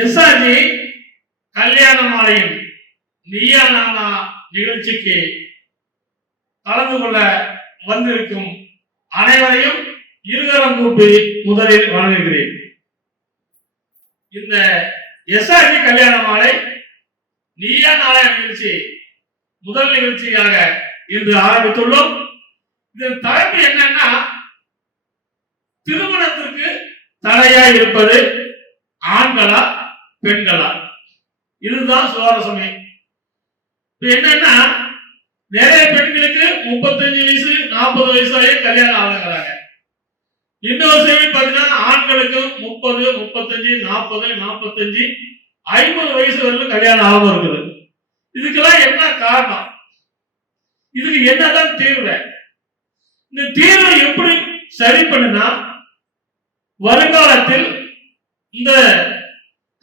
SRG கல்யாண மாலையின் நீயா நானா நிகழ்ச்சிக்கு கலந்து கொள்ள வந்திருக்கும் அனைவரையும் இருகரம் கூப்பி முதலில் வணங்குகிறேன். இந்த எஸ்ஆர்ஜி கல்யாண மாலை நீயா நானா நிகழ்ச்சி முதல் நிகழ்ச்சியாக இன்று ஆரம்பித்துள்ளோம். இதன் தலைப்பு என்னன்னா, திருமணத்திற்கு தடையா இருப்பது ஆண்களா பெண்களா? இதுதான் சுவாரஸ்யமே. என்னன்னா, நிறைய பெண்களுக்கு 35 வயசு 40 வயசாலே கல்யாணம் ஆகுறாங்க. இன்னொரு சைடு பாத்தீங்கன்னா ஆண்களுக்கு 30, 35, 40, 45, 50 வயசு வரைக்கும் கல்யாணம் ஆகும் இருக்குது. இதுக்கெல்லாம் என்ன காரணம்? இதுக்கு என்னதான் தீர்வு? இந்த தீர்வை எப்படி சரி பண்ணுனா, வருங்காலத்தில் இந்த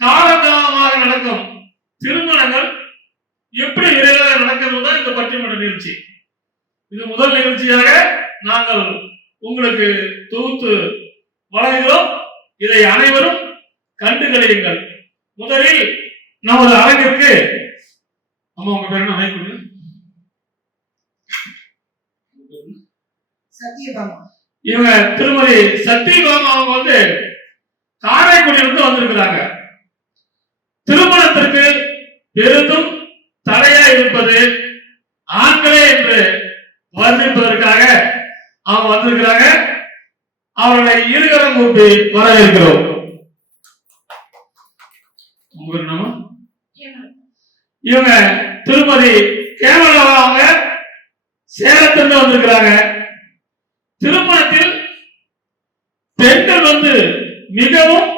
காலகாலமாக நடக்கும் திருமணங்கள் எப்படி விரைவாக நடக்கிறது தான் இந்த பட்டிமன்ற நிகழ்ச்சி. இது முதல் நிகழ்ச்சியாக நாங்கள் உங்களுக்கு தொகுத்து வழங்குகிறோம். இதை அனைவரும் கண்டுகளியுங்கள். முதலில் நமது அரங்கிற்கு அம்மா உங்க பேர் என்ன? இவங்க திருமதி சத்தியபாமா அவங்க வந்து காரைக்குடியிலிருந்து வந்திருக்கிறாங்க. திருமணத்திற்கு பெரிதும் தடையா இருப்பது ஆண்களே என்று வர்ணிப்பதற்காக அவங்க வந்திருக்கிறாங்க. அவர்களை இருகரம் கூப்பி வரவேற்கிறோம். இவங்க திருமதி கேமலா அவங்க சேலத்திலிருந்து வந்திருக்கிறாங்க. திருமணத்தில் பெண்கள் வந்து மிகவும்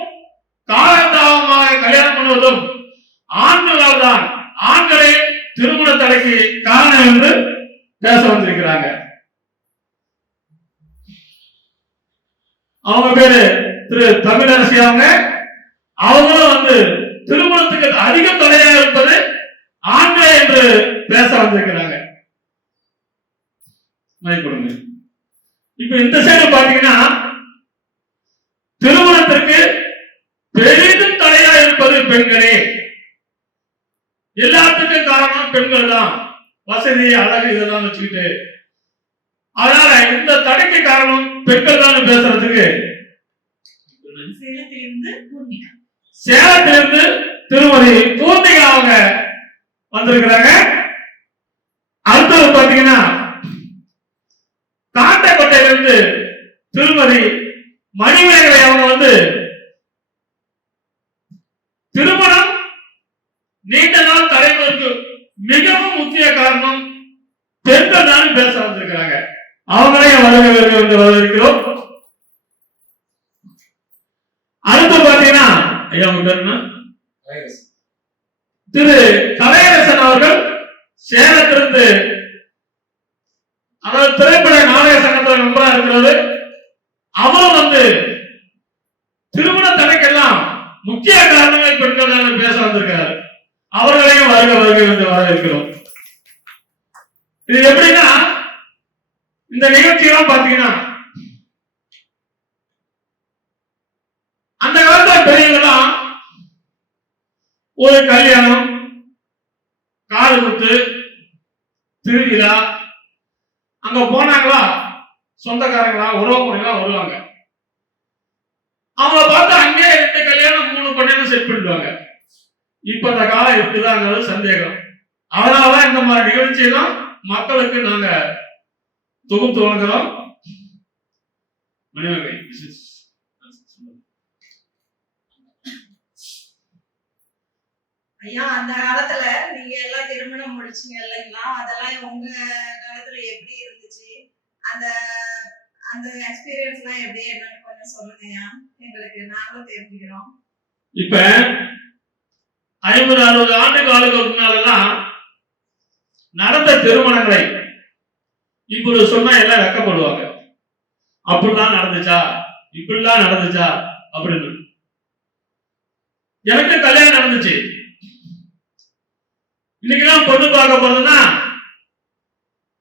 காலதாமமாக கல்யாணம் பண்ணுவதும் ஆண்களால் தான், ஆண்களே திருமண தடைக்கு காரணம் என்று பேச வந்திருக்கிறாங்க. அவங்க பேரு திரு தமிழரசி. அவங்களும் வந்து திருமணத்துக்கு அதிகம் தடையாக இருப்பது ஆண்களே என்று பேச வந்திருக்கிறாங்க. இப்ப இந்த சைடு பாத்தீங்கன்னா, திருமணத்திற்கு பெரிதும் தடையா இருப்பது பெண்களே. எல்லாத்துக்கும் காரணம் பெண்கள் தான். வசதி, அழகு இதெல்லாம் வச்சுக்கிட்டு, அதனால இந்த தடைக்கு காரணம் பெண்கள் தான் பேசுறதுக்கு சேலத்திலிருந்து திருமதி பூர்ணிகா அவங்க வந்திருக்கிறாங்க. அடுத்தது பாத்தீங்கன்னா, காட்டைக்கோட்டையிலிருந்து திருமதி மணிமேகலை அவங்க வந்து திருமணம் நீண்ட நாள் தடைவதற்கு மிகவும் முக்கிய காரணம் பெண்கள் தான் பேச வந்திருக்கிறாங்க. அவங்களையும் வரவேற்கிறோம். அடுத்து பாத்தீங்கன்னா, ஐயா உங்க பேர் என்ன? திரு கலையரசன் அவர்கள் சேலத்திலிருந்து, அதாவது திரைப்பட நாடக சங்கத்தில் மெம்பரா இருக்கிறது. அவரும் வந்து திருமண தடைக்கெல்லாம் முக்கிய காரணங்கள் பெண்கள் பேச வந்திருக்கிறார். அவர்களையும் வருகை வந்து வரவேற்கிறோம். இது எப்படின்னா, இந்த நிகழ்ச்சியெல்லாம் பாத்தீங்கன்னா, அந்த காலத்துல பெரியவங்கலாம் ஒரு கல்யாணம், காது குத்து, திருவிழா, அங்க போனாங்களா சொந்தக்காரங்களா உறவுமுறைகளா வருவாங்க. அவங்கள பார்த்து அங்கே 2 கல்யாணம் 3 பண்ணி செட் பண்ணிடுவாங்க. இப்ப அந்த காலம் இருக்குதாங்கிறது சந்தேகம். அதனாலதான் இந்த மாதிரி நிகழ்ச்சியெல்லாம் மக்களுக்கு நாங்க தொகுத்து வழங்குறோம். ஐயா, அந்த காலத்துல நீங்க எல்லாம் திருமணம் முடிச்சீங்க இல்லைங்களா? அதெல்லாம் உங்க காலத்துல எப்படி இருந்துச்சு? அந்த அந்த எக்ஸ்பீரியன்ஸ் எல்லாம் எப்படி என்னன்னு கொஞ்சம் சொல்லுங்க ஐயா, எங்களுக்கு நாங்களும் தெரிஞ்சுக்கிறோம். இப்ப 50-60 ஆண்டு காலங்களுக்கு முன்னாலெல்லாம் நடந்த திருமணங்களை இப்படி சொன்னா எல்லாம் வெக்கப்படுவாங்க. அப்படிலாம் நடந்துச்சா, இப்படிலாம் நடந்துச்சா அப்படின்னு. எனக்கு கல்யாணம் நடந்துச்சு. இன்னைக்கெல்லாம் பொண்ணு பார்க்க போறதுன்னா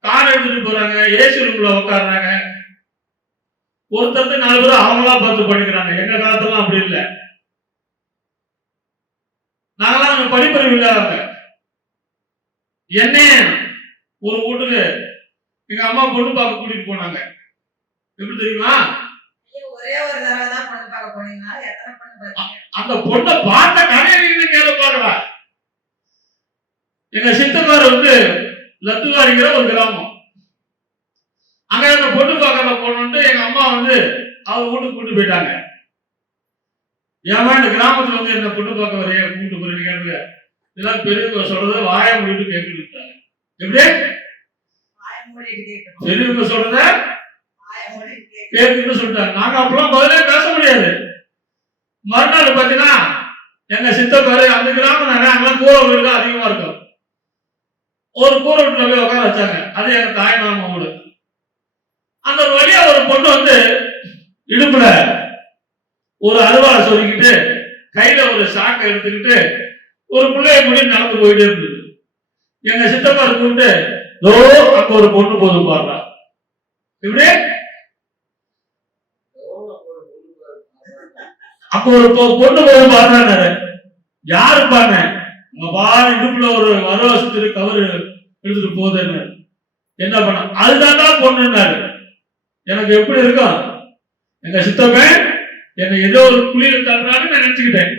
கார் எடுத்துட்டு போறாங்க, ஏசி ரூம்ல உட்காடுறாங்க, ஒருத்தருக்கு 4 பேர் அவங்களா பார்த்து பண்ணிக்கிறாங்க. எங்க காலத்துல அப்படி இல்லை. அவங்க படிப்பறிவு இல்லாதவங்க. என்னைய ஒரு வீட்டுக்கு எங்க அம்மா பொண்ணு பார்க்க கூட்டிட்டு போனாங்க. எப்படி தெரியுமா? ஒரே ஒரு தடவை தான் பொண்ணு பார்க்க போனீங்களா? எத்தனை பொண்ணு பார்த்தீங்க? அந்த பொண்ணை பார்த்த கதையை கேள்வி பார்க்கலாம். எங்க சித்தப்பார் லத்துவாரிங்கிற ஒரு கிராமம். அங்க அந்த பொண்ணு பார்க்கறத போனோம்னு எங்க அம்மா அவங்க வீட்டுக்கு கூட்டு போயிட்டாங்க. ஏமா இந்த கிராமத்துல என்ன பொண்ணு பார்க்க வரைய கூட்டு போறீங்க? இதெல்லாம் பெரியவங்க சொல்றத வாய மூடிட்டு கேட்டுட்டாங்க. எப்படி பெரியவங்க சொல்றத கேட்குன்னு சொல்லிட்டாங்க. நாங்க அப்பெல்லாம் பதிலே பேச முடியாது. மறுநாள் பாத்தீங்கன்னா எங்க சித்தப்பாரு அந்த கிராமம் அங்கெல்லாம் கூரை வீடு தான் அதிகமா இருக்கும். ஒரு கூரை வீட்டுல போய் உட்கார வச்சாங்க. அது எங்க தாய் மாமா வீடு. அந்த வழியா ஒரு பொண்ணு இடுப்புல ஒரு அருவாளை சொல்லிக்கிட்டு கையில ஒரு சாக்கை எடுத்துக்கிட்டு ஒரு பிள்ளைய முடி நடந்து போயிட்டே இருந்தது. எங்க சித்தப்பாரு கூப்பிட்டு அங்க ஒரு பொண்ணு போதும் பாடுறா. இப்படி அப்ப ஒரு பொண்ணு போதும் பாடுறாரு. யாரு பாருங்க உங்க பாரு இடுப்புல ஒரு வரவசத்துக்கு கவரு எடுத்துட்டு போகுதுன்னு. என்ன பண்ண அதுதான்டா பொண்ணுன்னாரு. எனக்கு எப்படி இருக்கும்? எங்க சித்தப்பன் என்னை ஏதோ ஒரு குளிர் தள்ளுறான்னு நான் நினைச்சுக்கிட்டேன்.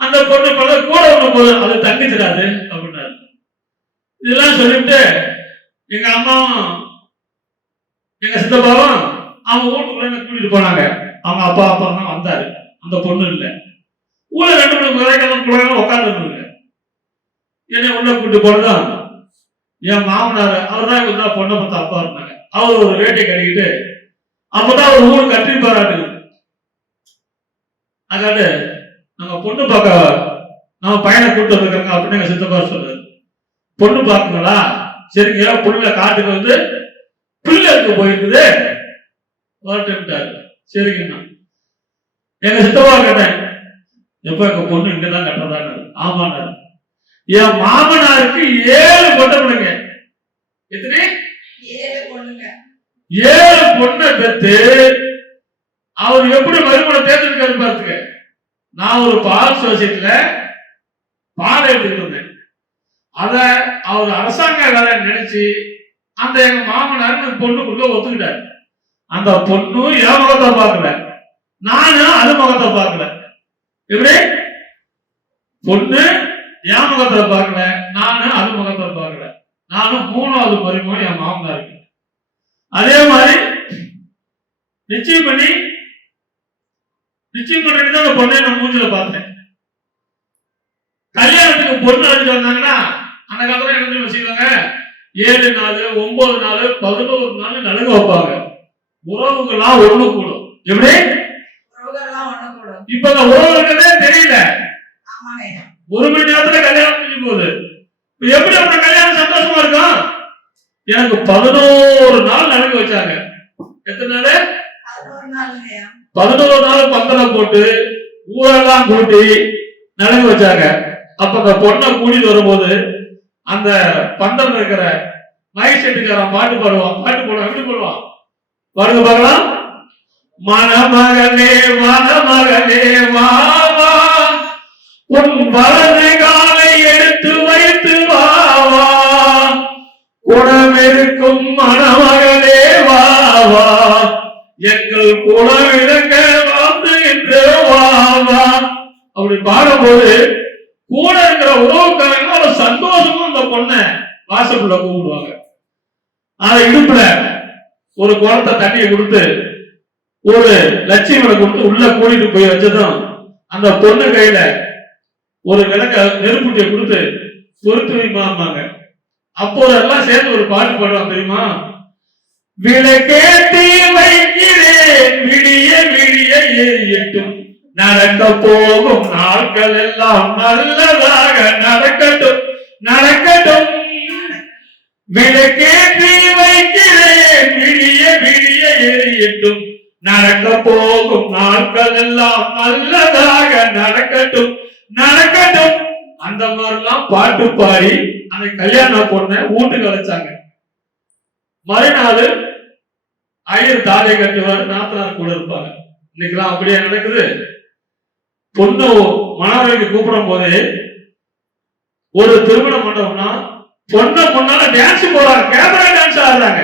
அந்த பொண்ணு கூட ஒண்ணு போதும், அது தண்ணி தராது அப்படின்னாரு. இதெல்லாம் சொல்லிட்டு எங்க அம்மாவும் எங்க சித்தப்பாவும் அவங்க வீட்டுக்குள்ள என்ன கூட்டிட்டு போனாங்க. அவங்க அப்பா தான் வந்தாரு. அந்த பொண்ணு இல்லை. ஊழ 2 மணி குழந்தை உட்காந்துருந்தாங்க. என்னை உள்ள கூட்டிட்டு போனதும் என் மாமனார் அவர் தான் பொண்ணை பார்த்து அப்பா இருந்தாங்க. அவர் ஒரு வேட்டை கட்டிக்கிட்டு அப்பதான் ஒரு ஊர் கட்டி பாராட்டுது. அதாவது நம்ம பொண்ணு பார்க்க நம்ம பையனை கூட்டு வந்துருக்காங்க அப்படின்னு எங்க சித்தப்பா சொல்றாரு. பொண்ணு பார்க்கங்களா? சரிங்க. புள்ள காட்டுக்கு பிள்ளை இருக்க போயிருக்குது வரட்டுட்டாரு. சரிங்கண்ணா. எங்க சித்தப்பா கேட்டேன், எப்ப எங்க பொண்ணு இங்கதான் கட்டுறதான்னு. ஆமாண்ணாரு. என் மாமனாருக்கு 7 பொண்ணை பிள்ளைங்க. எத்தனை? 7 பொண்ணுங்க. 7 பொண்ணை பெற்று அவர் எப்படி மறுமண தேர்ந்தெடுக்காரு பார்த்துக்க. நான் ஒரு பால் சோசியத்துல பால் எடுத்துட்டு இருந்தேன். அத அவர் அரசாங்க வேலை நினைச்சு அந்த எங்க மாமனார் பொண்ணுக்குள்ள ஒத்துக்கிட்டாரு. அந்த பொண்ணு என் முகத்தை பார்க்கல, நானும் அது முகத்தை பார்க்கல. எப்படி? பொண்ணு என் முகத்தை பார்க்கல, நானும் அது முகத்தை பார்க்கல. நானும் 3வது மருமகன் என் மாமனாருக்கு. அதே மாதிரி நிச்சயம் பண்ணி தான் பொண்ணை நான் மூஞ்சில பார்த்தேன். கல்யாணத்துக்கு பொண்ணு அழைச்சு வந்தாங்கன்னா அந்த காலத்துல என்ன செய்வாங்க? 7 நாள் 9 நாள் 11 நாள் நலுங்க வைப்பாங்க. உறவுகள்லாம் ஒண்ணு கூடும். எப்படி? இப்ப அந்த உறவு இருக்கிறதே தெரியல. ஒரு மணி நேரத்துல கல்யாணம் முடிஞ்சு போகுது. எப்படி அப்ப கல்யாணம் சந்தோஷமா இருக்கும்? எனக்கு 11 நாள் நலுங்க வச்சாங்க. எத்தனை நாள்? 11 நாள் பந்தலம் போட்டு ஊரெல்லாம் கூட்டி நலுங்க வச்சாங்க. அப்ப அந்த பொண்ணை கூட்டிட்டு வரும்போது அந்த பந்தல் இருக்கிற மைக் செட்டுக்காரன் பாட்டு பாடுவான். பாட்டு போடுவான். எப்படி போடுவான்? பாருங்க பார்க்கலாம். மணமகனே மணமகனே வாவா, உன் வலது காலை எடுத்து வைத்து வாவா, குணமிருக்கும் மணமகனே வாவா, எங்கள் குணமிருக்க வந்து என்று வாவா. அப்படி பாடும்போது கூட இருக்கிற உறவுக்காரங்க ஒரு சந்தோஷமா அந்த பொண்ணை வாசப்புள்ள கூப்பிடுவாங்க. ஆனா இடுப்புல ஒரு குளத்தை தண்ணியை கொடுத்து ஒரு லட்சியங்களை கொடுத்து உள்ள கூட்டிட்டு போய் வச்சதும் அந்த பொண்ணு கையில ஒரு விளக்க நெருப்புட்டியை கொடுத்து பொறுத்து வைமாங்க. அப்போதெல்லாம் சேர்ந்து ஒரு பாட்டு பாடுவாங்க. தெரியுமா? விளக்கேற்றி வைக்கிறேன் விடிய விடிய எரியட்டும், நடக்க போகும் நாட்கள் எல்லாம் நல்லதாக நடக்கட்டும் நடக்கட்டும். விளக்கேற்றி வைக்கிறேன் விடிய விடிய எரியட்டும், நடக்க போகும் நாட்கள் எல்லாம் நல்லதாக நடக்கட்டும் நடக்கட்டும். அந்த மாதிரிலாம் பாட்டு பாடி அந்த கல்யாண பொண்ணை வீட்டுக்கு அழைச்சாங்க. மறுநாள் ஐயர் தாலை கட்டுவார், நாத்தனார் கூட இருப்பாங்க. இன்னைக்கெல்லாம் அப்படியே நடக்குது. பொண்ணு மணவரைக்கு கூப்பிடும் போதே ஒரு திருமண மண்டபம்னா பொண்ணை முன்னால டான்ஸ் போறாங்க, கேமரா டான்ஸ் ஆடுறாங்க.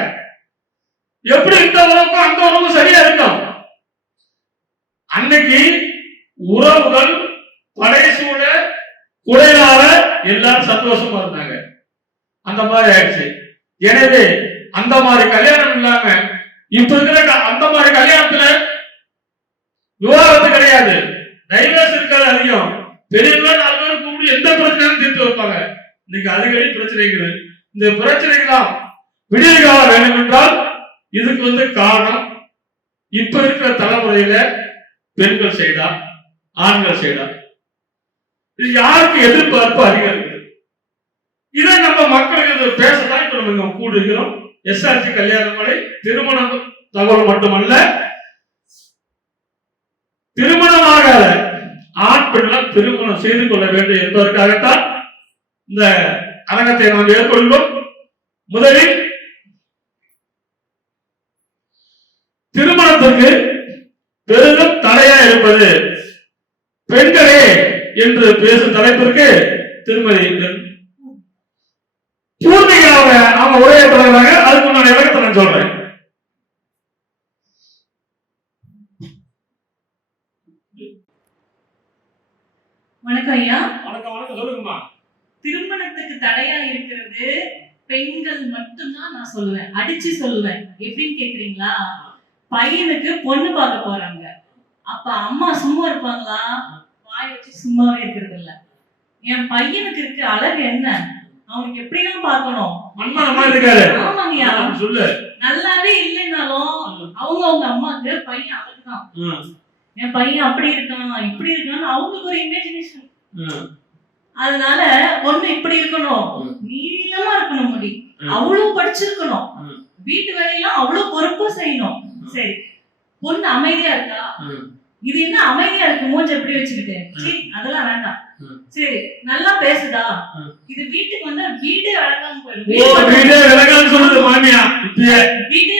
எப்படி இந்த உறவுக்கும் அந்த உறவுக்கும் சரியா இருக்கும்? அன்னைக்கு உறவுகள் படைசூழ குறையாத எல்லாரும் சந்தோஷமா இருந்தாங்க. அந்த மாதிரி ஆயிடுச்சு. எனவே அந்த மாதிரி கல்யாணம் இல்லாம இப்ப இருக்கிற அந்த மாதிரி கல்யாணத்துல விவாதத்து கிடையாது, டைவர்ஸ் இருக்காது அதிகம். பெரியவங்க 4 பேரும் கூப்பிட்டு எந்த பிரச்சனையும் தீர்த்து வைப்பாங்க. இன்னைக்கு அதிகடி பிரச்சனைகள். இந்த பிரச்சனைகளாம் விடிய காலம் வேண்டும் என்றால் இதுக்கு காரணம் இப்ப இருக்கிற தலைமுறையில பெண்கள் செய்தா ஆண்கள் செய்தா, இது யாருக்கு எதிர்பார்ப்பு அதிகம் இருக்குது. இதை நம்ம மக்களுக்கு பேசதான் இப்ப நம்ம கூடுகிறோம். எஸ்ஆர்சி கல்யாணமலை திருமண தகவல் மட்டுமல்ல, திருமணமாகாத ஆண் பெண்கள் திருமணம் செய்து கொள்ள வேண்டும் என்பதற்காகத்தான் இந்த அரங்கத்தை நாம் ஏற்கொள்வோம். முதலில் திருமணத்திற்கு பெரிதும் தடையா இருப்பது பெண்களே என்று பேசும் தலைப்பிற்கு திருமதி பூர்ணிகாவை அவங்க உரையாற்றுறாங்க. அதுக்கு நான் விளக்கத்தை நான் சொல்றேன். வணக்கம் ஐயா. வணக்கம். வணக்கம், சொல்லுங்கம்மா. திருமணத்துக்கு தடையா இருக்கிறது பெண்கள் மட்டும்தான் நான் சொல்லுவேன், அடிச்சு சொல்லுவேன். எப்படின்னு கேக்குறீங்களா? பையனுக்கு பொண்ணு பார்க்க போறாங்க. அப்ப அம்மா சும்மா இருப்பாங்களா? வாய் வச்சு சும்மாவே இருக்கிறது இல்ல. என் பையனுக்கு இருக்க அழகு என்ன, அவனுக்கு எப்படிலாம் பார்க்கணும். ஆமாங்கய்யா, நல்லாவே இல்லைன்னாலும் அவங்க அம்மாக்கு பையன் அழகுதான். என் பையன் அப்படி இருக்கான் இப்படி இருக்கான்னு அவங்களுக்கு ஒரு இமேஜினேஷன். அதனால பொண்ணு இப்படி இருக்கணும், நீளமா இருக்கணும், முடி அவ்வளவு படிச்சிருக்கணும், வீட்டு வேலையெல்லாம் அவ்வளவு பொறுப்பா செய்யணும். சரி, பொண்ணு அமைதியா இருக்கா? இது என்ன அமைதியா இருக்கு, மூஞ்ச எப்படி வச்சுக்கிட்டு? அதெல்லாம் வேண்டாம். சரி, நல்லா பேசுதா? இது வீட்டுக்கு வந்தா வீடே விளங்காம போயிடும். வீடே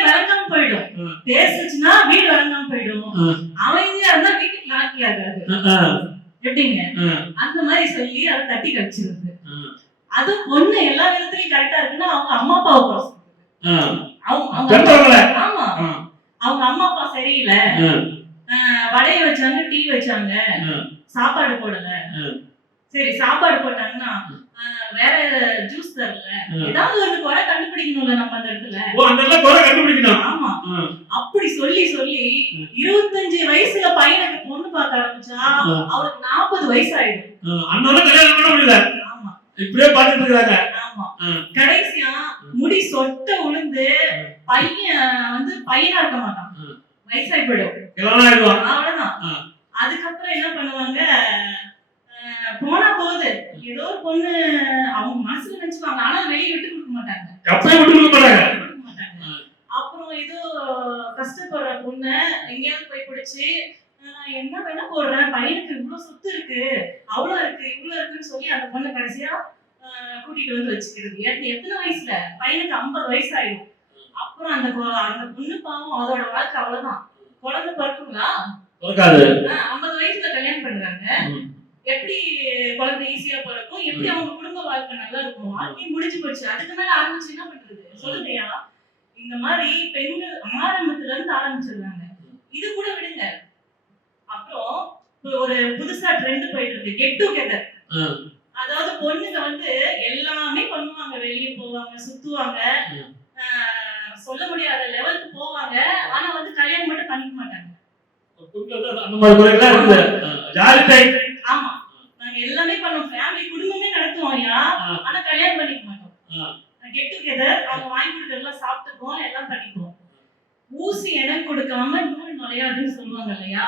விளங்காம போயிடும். பேசுச்சுன்னா வீடு விளங்காம போயிடும். அமைதியா இருந்தா வீட்டுக்கு லாக்கி ஆகாது. எப்படிங்க? அந்த மாதிரி சொல்லி அதை தட்டி கழிச்சிருது. அது பொண்ணு எல்லா விதத்திலயும் கரெக்டா இருக்குன்னா அவங்க அம்மா அப்பாவை குறை சொல்றது. ஆமா, அவங்க அம்மா அப்பா சரியில்லை, வடைய வச்சாங்க, டீ வச்சாங்க, சாப்பாடு போடல. சரி, சாப்பாடு போட்டாங்கன்னா வேற ஜூஸ் தரல, ஏதாவது ஒரு குறை கண்டுபிடிக்கணும்ல நம்ம அந்த இடத்துல. ஆமா, அப்படி சொல்லி சொல்லி 25 வயசுல பையனுக்கு பொண்ணு பார்க்க ஆரம்பிச்சா அவருக்கு 40 வயசு ஆயிடும். ஆமா, இப்படியே பாத்துட்டு இருக்காங்க. ஆமா, கடைசியா முடி சொட்ட உளுந்து பையன் பையனா இருக்க மாட்டான், வயசாகி போயிடும். அவ்வளவுதான். அதுக்கப்புறம் என்ன பண்ணுவாங்க, போனா போகுது ஏதோ ஒரு பொண்ணு அவங்க மனசுல நினைச்சுப்பாங்க, ஆனா வெளியே விட்டு கொடுக்க மாட்டாங்க. அப்புறம் ஏதோ கஷ்டப்படுற பொண்ணு எங்கேயாவது போய் பிடிச்சு என்ன வேணா போடுறேன், பையனுக்கு இவ்வளவு சொத்து இருக்கு, அவ்வளவு இருக்கு, இவ்வளவு இருக்குன்னு சொல்லி அந்த பொண்ணு கடைசியா கூட்டிட்டு வந்து வச்சுக்கிறது. எத்தனை வயசுல? பையனுக்கு 50 வயசு ஆயிடும். அப்புறம் அந்த பொண்ணு பாவம் அதோட வாழ்க்கை அவ்வளவுதான். குழந்தை பிறக்குங்களா? 50 வயசுல கல்யாணம் பண்றாங்க. எப்படி குழந்தை ஈஸியா பிறக்கும்? எப்படி அவங்க குடும்ப வாழ்க்கை நல்லா இருக்கும்? வாழ்க்கை முடிஞ்சு போச்சு. அதுக்கு மேல ஆரம்பிச்சு என்ன பண்றது சொல்லுங்கய்யா? இந்த மாதிரி பெண்கள் ஆரம்பத்துல இருந்து ஆரம்பிச்சிருந்தாங்க. இது கூட விடுங்க. அப்புறம் ஒரு புதுசா ட்ரெண்ட் போயிட்டு இருக்கு, கெட் டுகெதர். அதாவது பொண்ணுங்க எல்லாமே பண்ணுவாங்க, வெளியே போவாங்க, சுத்துவாங்க, சொல்ல முடியாத லெவலுக்கு போவாங்க. ஆனா கல்யாணம் மட்டும் பண்ணிக்க மாட்டாங்க. ஆமா, நாங்க எல்லாமே பண்ணுவோம், ஃபேமிலி குடும்பமே நடத்துவோம் ஐயா, ஆனா கல்யாணம் பண்ணிக்க மாட்டோம். கெட் டுகெதர், அவங்க வாங்கி கொடுக்கறதெல்லாம் சாப்பிட்டுக்குவோம், எல்லாம் பண்ணிக்குவோம். ஊசி எனக்கு கொடுக்காம நூல் நுழையாதுன்னு சொல்லுவாங்க இல்லையா?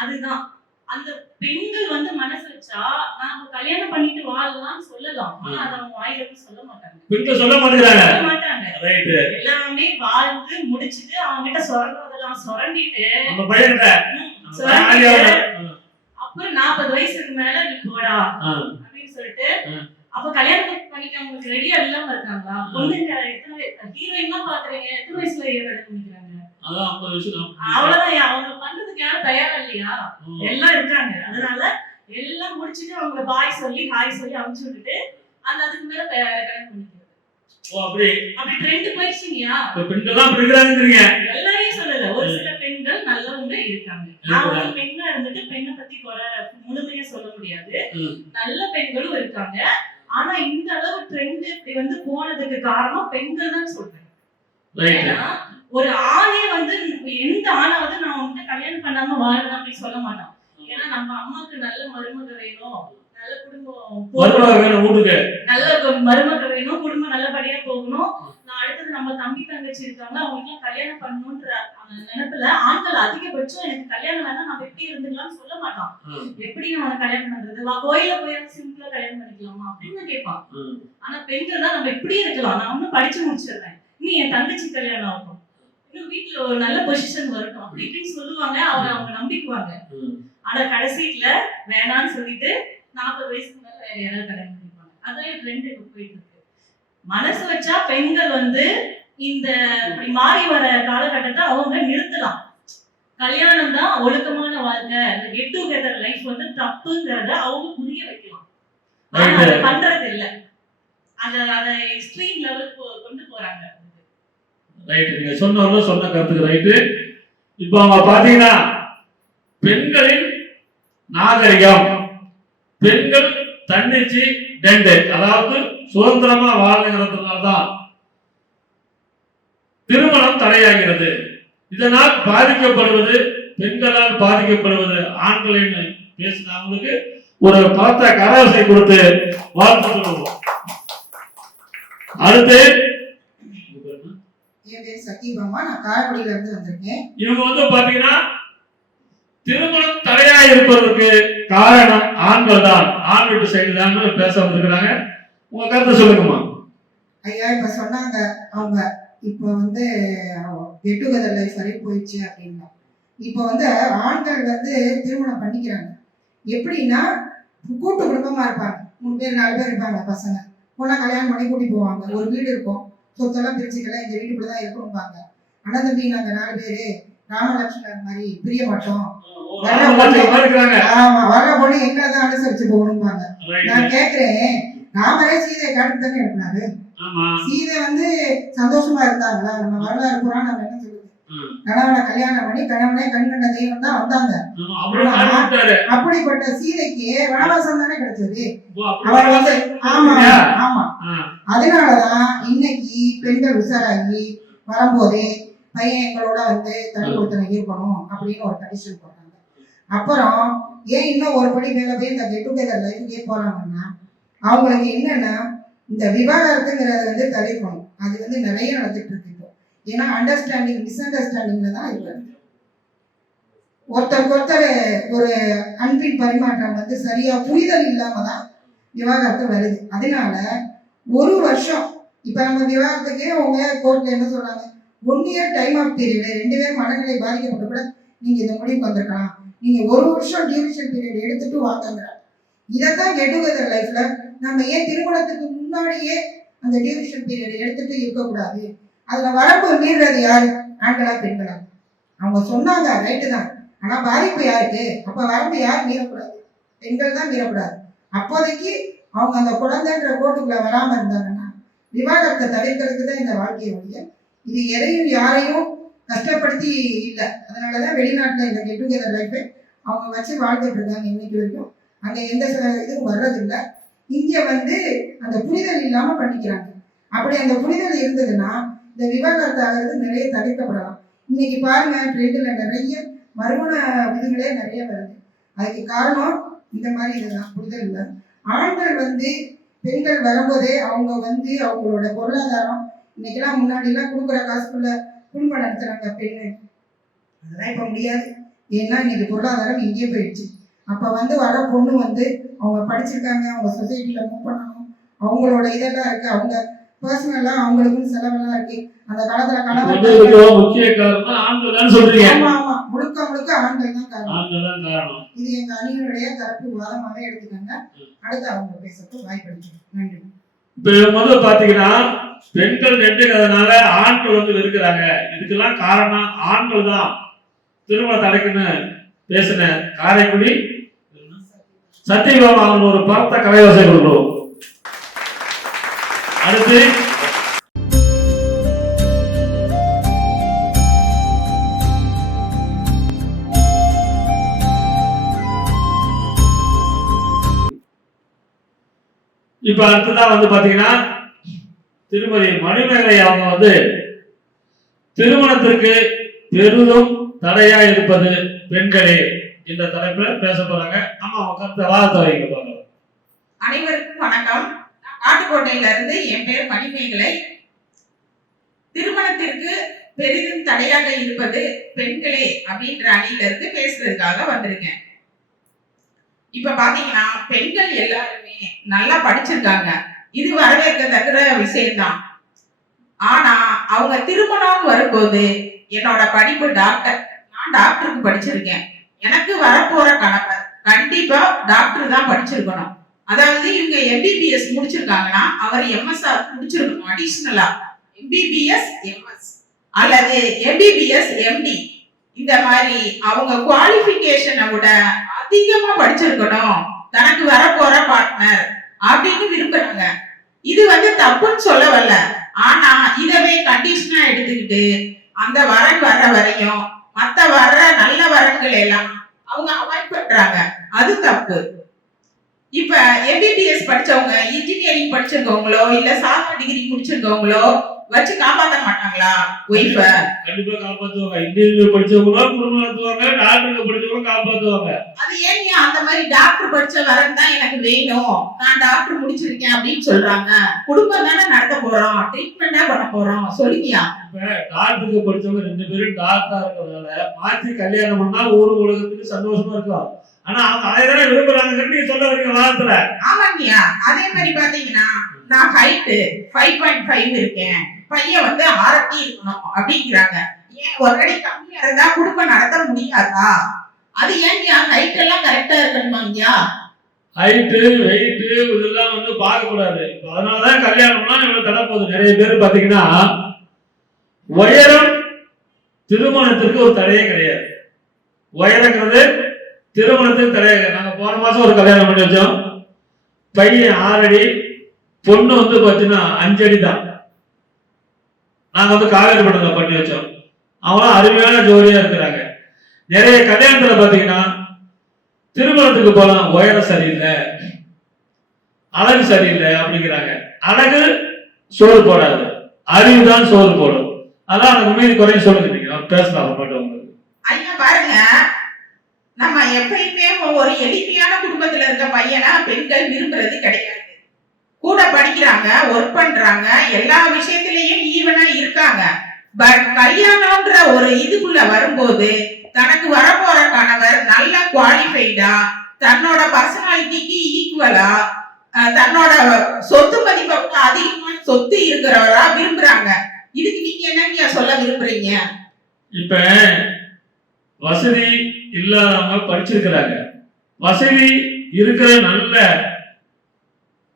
அதுதான். அந்த பெண்கள் மனசு வச்சா நாம கல்யாணம் பண்ணிட்டு வாழலாம்னு சொல்லலாம், ஆனா அதை அவங்க வாயிலிருந்து சொல்ல மாட்டாங்க. சொல்ல மாட்டாங்க. எல்லாமே வாழ்ந்து முடிச்சிட்டு அவங்க கிட்ட சொல்றதெல்லாம் சுரண்டிட்டு அப்புறம் 40 வயசுக்கு மேல நீ போடா அப்படின்னு சொல்லிட்டு, அப்ப கல்யாணம் பண்ணிக்கவங்களுக்கு ரெடியா இல்லாம இருக்காங்களா? பொண்ணுங்க ஹீரோயின்லாம் பாக்குறீங்க, எத்தனை வயசுல கல்யாணம் பண்ணிக்கிறாங்க? அவ்வளவுதான். அவங்க பண்றதுக்கு யாரும் தயாரா இல்லையா? எல்லாம் இருக்காங்க. அதனால எல்லாம் முடிச்சுட்டு அவங்க பாய் சொல்லி ஹாய் சொல்லி அனுப்பிச்சு விட்டுட்டு அதுக்கு மேல கல்யாணம் பண்ணிக்கிறது. ஓ அப்படி அப்படி ட்ரெண்ட் போயிடுச்சுங்கயா. இப்ப பெண்கள்லாம் அப்படி இருக்கிறாங்கன்றீங்க. எல்லாரையும் சொல்லல, ஒரு சில பெண்கள் நல்லவங்க இருக்காங்க. நான் ஒரு பெண்ணா இருந்துட்டு பெண்ணை பத்தி குறை முழுமையா சொல்ல முடியாது. நல்ல பெண்களும் இருக்காங்க. ஆனா இந்த அளவு ட்ரெண்ட் இப்படி வந்து போனதுக்கு காரணம் பெண்கள் தான் சொல்றேன். ஏன்னா ஒரு ஆணே வந்து எந்த ஆணாவது நான் வந்து கல்யாணம் பண்ணாம வாழணும் அப்படி சொல்ல மாட்டான். ஏன்னா நம்ம அம்மாக்கு நல்ல மருமக வேணும், நல்ல குடும்பம் வேணும், வீட்டுக்கு நல்ல மருமக வேணும், குடும்பம் நல்லபடியா போகணும், நான் அடுத்தது நம்ம தம்பி தங்கச்சி இருக்காங்க அவங்களுக்கு கல்யாணம் பண்ணணும்ன்ற நினைப்புல ஆண்கள் அதிகபட்சம் எனக்கு கல்யாணம் வேணா நம்ம எப்படி இருந்துக்கலாம்னு சொல்ல மாட்டான். எப்படி நம்ம கல்யாணம் பண்றது, வா கோயில போய் சிம்பிளா கல்யாணம் பண்ணிக்கலாமா அப்படின்னு கேட்பான். ஆனா பெண்கள் தான் நம்ம எப்படி இருக்கலாம், நான் ஒன்னும் படிச்சு முடிச்சிடுறேன், நீ என் தங்கச்சி கல்யாணம் ஆகும், இன்னும் வீட்டுல ஒரு நல்ல பொசிஷன் வரட்டும் அப்படி இப்படின்னு சொல்லுவாங்க. அவங்க நம்பிக்குவாங்க. ஆனா கடைசியில வேணான்னு சொல்லிட்டு 40 வயசுக்கு மேல வேற யாராவது கல்யாணம் பண்ணிப்பாங்க. அதான் ட்ரெண்ட் இப்ப போயிட்டு இருக்கு. மனசு வச்சா பெண்கள் வந்து இந்த இப்படி மாறி வர காலகட்டத்தை அவங்க நிறுத்தலாம். கல்யாணம் தான் ஒழுக்கமான வாழ்க்கை, இந்த கெட் டுகெதர் லைஃப் வந்து தப்புங்கிறத அவங்க புரிய வைக்கலாம். ஆனா அதை பண்றது இல்ல, அதை எக்ஸ்ட்ரீம் லெவலுக்கு கொண்டு போறாங்க. ரைட், நீங்க சொன்ன கருத்துக்கு ரைட்டு. இப்போ அவங்க பாத்தீங்கன்னா பெண்களின் நாகரிகம், பெண்கள் தன்னிச்சு டெண்டு, அதாவது சுதந்திரமா வாழ்கிறதுனால்தான் திருமணம் தடையாகிறது. இதனால் பாதிக்கப்படுவது பெண்களால் பாதிக்கப்படுவது ஆண்களின் பேசின அவங்களுக்கு ஒரு பலத்த கரவசை கொடுத்து வாழ்த்து சொல்லுவோம். அடுத்து சத்தியபாமா, நான் காரைக்குடியில இருந்து வந்திருக்கேன். இவங்க வந்து பாத்தீங்கன்னா திருமணம் தடையா இருப்பதற்கு காரணம் ஆண்கள் தான், ஆண் வீட்டு சைடு தான் பேச வந்திருக்கிறாங்க. உங்க கருத்தை சொல்லுங்கம்மா. ஐயா இப்ப சொன்னாங்க அவங்க இப்ப வந்து கெட் டுகெதர் லைஃப் சரி போயிடுச்சு அப்படின்னா, இப்ப வந்து ஆண்கள் வந்து திருமணம் பண்ணிக்கிறாங்க. எப்படின்னா கூட்டு குடும்பமா இருப்பாங்க, 3 பேர் 4 பேர் இருப்பாங்க, பசங்க பொண்ணை கல்யாணம் பண்ணி கூட்டி போவாங்க, ஒரு வீடு இருக்கும், சொத்தெல்லாம் பிரிச்சுக்கலாம், எங்க வீட்டுக்குள்ளதான் இருக்கணும்பாங்க. அண்ணன் தம்பி நாங்க 4 பேரு ராமலட்சுமணர் மாதிரி பிரிய மாட்டோம், வர்ற பொண்ணு எங்கதான் அனுசரிச்சு போகணும்பாங்க. நான் கேக்குறேன், ராமரே சீதையை காட்டுக்கு தானே எடுப்பினாரு, சீதை வந்து சந்தோஷமா இருந்தாங்களா? நம்ம வரலாறு புராணம் நம்ம என்ன சொல்லுது, கணவனை கல்யாணம் பண்ணி கணவனே கண் கண்ட தெய்வம் தான் வந்தாங்க. அப்படிப்பட்ட சீதைக்கு வனவாசம் தானே கிடைச்சது. அவர் வந்து ஆமா ஆமா, அதனாலதான் இன்னைக்கு பெண்கள் உஷாராகி வரும்போதே பையன் எங்களோட வந்து தனி கொடுத்தன இருக்கணும் அப்படின்னு ஒரு கண்டிஷன் போட்டாங்க. அப்புறம் ஏன் இன்னும் ஒரு படி மேல போய் இந்த கெட் டுகெதர் லைஃப்கே போறாங்கன்னா, அவங்களுக்கு என்னன்னா இந்த விவாகரத்துங்கிறத வந்து தவிர்க்கணும். அது வந்து நிறைய நடந்துட்டு இருக்கு. ஏன்னா அண்டர்ஸ்டாண்டிங் மிஸ் அண்டர்ஸ்டாண்டிங்ல தான் இருக்கு. ஒருத்தருக்கு ஒருத்தர் ஒரு அன்பின் பரிமாற்றம் வந்து சரியா புரிதல் இல்லாம தான் விவாகரத்து வருது. அதனால ஒரு வருஷம் இப்ப நம்ம விவாகரத்துக்கே அவங்க கோர்ட்ல என்ன சொல்றாங்க, 1 இயர் டைம் ஆஃப் பீரியட், 2 பேர் மனநிலை பாதிக்கப்பட்ட கூட நீங்க இந்த முடிவுக்கு வந்திருக்கலாம், நீங்க 1 வருஷம் டியூரேஷன் பீரியட் எடுத்துட்டு வாங்குறாங்க. இதைத்தான் கெட் டுகெதர் லைஃப்ல நம்ம ஏன் திருமணத்துக்கு முன்னாடியே அந்த டியூரேஷன் பீரியட் எடுத்துட்டு இருக்கக்கூடாது? அதுல வரம்பு மீறுறது யாரு, ஆண்களா பெண்களா? அவங்க சொன்னாங்க ரைட்டு தான், ஆனா பாதிப்பு யாருக்கு? அப்ப வரம்பு யார் மீறக்கூடாது? பெண்கள் தான் மீறக்கூடாது. அப்போதைக்கு அவங்க அந்த குழந்தைன்ற கோட்டுக்குள்ள வராம இருந்தாங்கன்னா விவாகரத்தை தவிர்க்கிறதுக்கு தான் இந்த வாழ்க்கையை ஒழிய இது எதையும் யாரையும் கஷ்டப்படுத்தி இல்லை. அதனாலதான் வெளிநாட்டுல இந்த கெட் டுகெதர் லைஃபை அவங்க வச்சு வாழ்ந்துட்டு இருக்காங்க இன்னைக்கு வரைக்கும். அங்க எந்த இதுவும் வர்றதில்லை. இங்க வந்து அந்த புரிதல் இல்லாம பண்ணிக்கிறாங்க. அப்படி அந்த புரிதல் இருந்ததுன்னா இந்த விவாகரத்து ஆகிறது நிறைய தவிர்க்கப்படலாம். இன்னைக்கு பாருங்க ட்ரெண்ட்ல நிறைய மறுமண விதிகளே நிறைய வருது. அதுக்கு காரணம் இந்த மாதிரி இதுதான், புரிதல் இல்லை. ஆண்கள் வந்து பெண்கள் வரும்போதே அவங்க வந்து அவங்களோட பொருளாதாரம் இன்னைக்கெல்லாம் முன்னாடிலாம் கொடுக்குற காசுக்குள்ள குடும்பம் நடத்துறாங்க பெண்ணு, அதெல்லாம் இப்ப முடியாது. ஏன்னா இன்னைக்கு பொருளாதாரம் இங்கே போயிடுச்சு. அப்ப வந்து வர பொண்ணு வந்து அவங்க படிச்சிருக்காங்க, அவங்க சொசைட்டில மூவ் பண்ணணும், அவங்களோட இதெல்லாம் இருக்கு, அவங்க பர்சனலா அவங்களுக்கும் செலவெல்லாம் இருக்கு. அந்த காலத்துல கணவன் முக்கிய காரணம் ஆண்கள் தான் சொல்றீங்க. ஆமா ஆமா, முழுக்க முழுக்க ஆண்கள் தான் காரணம். இது எங்க அணியினுடைய தரப்பு வாதமாவே எடுத்துக்கோங்க. அடுத்து அவங்க பேசப்போ வாய்ப்பு. நன்றி. இப்ப முதல்ல பாத்தீங்கன்னா பெண்கள் நெட்டுங்கிறதுனால ஆண்கள் வந்து இருக்கிறாங்க. இதுக்கெல்லாம் காரணம் ஆண்கள் தான் திருமண தடைக்குன்னு பேசின காரைக்குடி சத்தியபாமா அவங்க ஒரு பரத்த கலையோசை கொடுக்கணும். அடுத்து இப்ப அடுத்ததான் வந்து பாத்தீங்கன்னா திருமதி மணிமேகலை அவங்க வந்து திருமணத்திற்கு பெரிதும் தடையா இருப்பது பெண்களே இந்த தலைப்புல பேச போறாங்க. ஆமா கருத்தை வாதத்தை வைக்க போறாங்க. அனைவருக்கும் வணக்கம். காட்டுக்கோட்டையில இருந்து என் பேர் மணிமேகலை. திருமணத்திற்கு பெரிதும் தடையாக இருப்பது பெண்களே அப்படின்ற அணியில இருந்து பேசுறதுக்காக வந்திருக்கேன். இப்ப பாத்தீங்கன்னா பெண்கள் எல்லாருமே நல்லா படிச்சிருக்காங்க, இது வரவேற்கத்தக்க விஷயம்தான். ஆனா அவங்க திருமணம் வரும்போது என்னோட படிப்பு டாக்டர், நான் டாக்டருக்கு படிச்சிருக்கேன், எனக்கு வரப்போற கணவர் கண்டிப்பா டாக்டர் தான் படிச்சிருக்கணும். அதாவது இவங்க MBBS முடிச்சிருக்காங்கன்னா அவர் MSR முடிச்சிருக்கணும், அடிஷனலா MBBS MS அல்லது MBBS MD. இந்த மாதிரி அவங்க குவாலிஃபிகேஷனை விட அதிகமா படிச்சிருக்கணும் தனக்கு வரப்போற பார்ட்னர் அப்படின்னு விரும்புறாங்க. இது வந்து தப்புன்னு சொல்ல வரல, ஆனா இதவே கண்டிஷனா எடுத்துக்கிட்டு அந்த வரன் வர்ற வரையும் மத்த வர்ற நல்ல வரன்கள் எல்லாம் அவங்க அவாய்ட் பண்றாங்க, அது தப்பு. இப்ப MBBS படிச்சவங்க, இன்ஜினியரிங் படிச்சிருக்கவங்களோ இல்ல சாதா டிகிரி முடிச்சிருக்கவங்களோ வச்சு காப்பாற்ற மாட்டாங்களா ஒய்ஃப? கண்டிப்பா காப்பாத்துவாங்க. இன்ஜினியரிங் படிச்சவங்க குடும்பம் நடத்துவாங்க, டாக்டருக்கு படிச்சவங்க காப்பாத்துவாங்க. அது ஏன் அந்த மாதிரி டாக்டர் படிச்ச வரன் தான் எனக்கு வேணும், நான் டாக்டர் முடிச்சிருக்கேன் அப்படின்னு சொல்றாங்க? குடும்பம் தானே நடத்த போறோம், ட்ரீட்மெண்டா பண்ண போறோம், சொல்லியா? இப்ப டாக்டருக்கு படிச்சவங்க 2 பேரும் டாக்டரா இருக்கிறதுனால மாற்றி கல்யாணம் பண்ணா ஊரு உலகத்துக்கு சந்தோஷமா இருக்கும். ஆனா அவங்க அதைதானே விரும்புறாங்க, நீங்க சொல்ல வரீங்க வாதத்துல. ஆமாங்கய்யா. அதே மாதிரி பாத்தீங்கன்னா நான் ஹைட் 5.5 இருக்கேன், பையன் வந்து 6 அடி இருக்கணும் அப்படிங்கிறாங்க. ஏன் ஒரு அடி கம்மியா இருந்தா குடும்பம் நடத்த முடியாதா? அது ஏன்யா ஹைட் எல்லாம் கரெக்டா இருக்கணுமாங்கய்யா? ஹைட்டு வெயிட்டு இதெல்லாம் வந்து பார்க்க கூடாது. அதனாலதான் கல்யாணம்லாம் இவ்வளவு தடை போகுது. நிறைய பேர் பாத்தீங்கன்னா உயரம் திருமணத்திற்கு ஒரு தடையே கிடையாது. உயரங்கிறது திருமணத்துக்கு தடையாக. நாங்க போன மாசம் ஒரு கல்யாணம் பண்ணி வச்சோம், பையன் 6 அடி, பொண்ணு வந்து பாத்தீங்கன்னா 5 அடி தான். நாங்க வந்து காவேரிப்பட்டத்துல பண்ணி வச்சோம். அவங்களும் அருமையான ஜோடியா இருக்கிறாங்க. நிறைய கல்யாணத்துல பாத்தீங்கன்னா திருமணத்துக்கு போலாம், உயரம் சரியில்லை, அழகு சரியில்லை அப்படிங்கிறாங்க. அழகு சோறு போடாது, அறிவு தான் சோறு போடும். அதான் அந்த மீறி குறைய சொல்லுங்க, நீங்க பேசலாம் மட்டும் உங்களுக்கு. ஐயா பாருங்க, நம்ம எப்பயுமே ஒரு எளிமையான குடும்பத்துல இருக்க பையனா பெண்கள் விரும்புறது கிடையாது. கூட படிக்கிறாங்க, ஒர்க் பண்றாங்க, எல்லா விஷயத்திலயும் ஈவனா இருக்காங்க. பட் கல்யாணம்ன்ற ஒரு இதுக்குள்ள வரும்போது தனக்கு வரப்போற கணவர் நல்ல குவாலிஃபைடா, தன்னோட பர்சனாலிட்டிக்கு ஈக்குவலா, தன்னோட சொத்து மதிப்பை அதிகமான சொத்து இருக்கிறவரா விரும்புறாங்க. இதுக்கு நீங்க என்னங்க சொல்ல விரும்புறீங்க? இப்ப வசதி இல்லாதவங்க படிச்சிருக்கிறாங்க, வசதி இருக்கிற நல்ல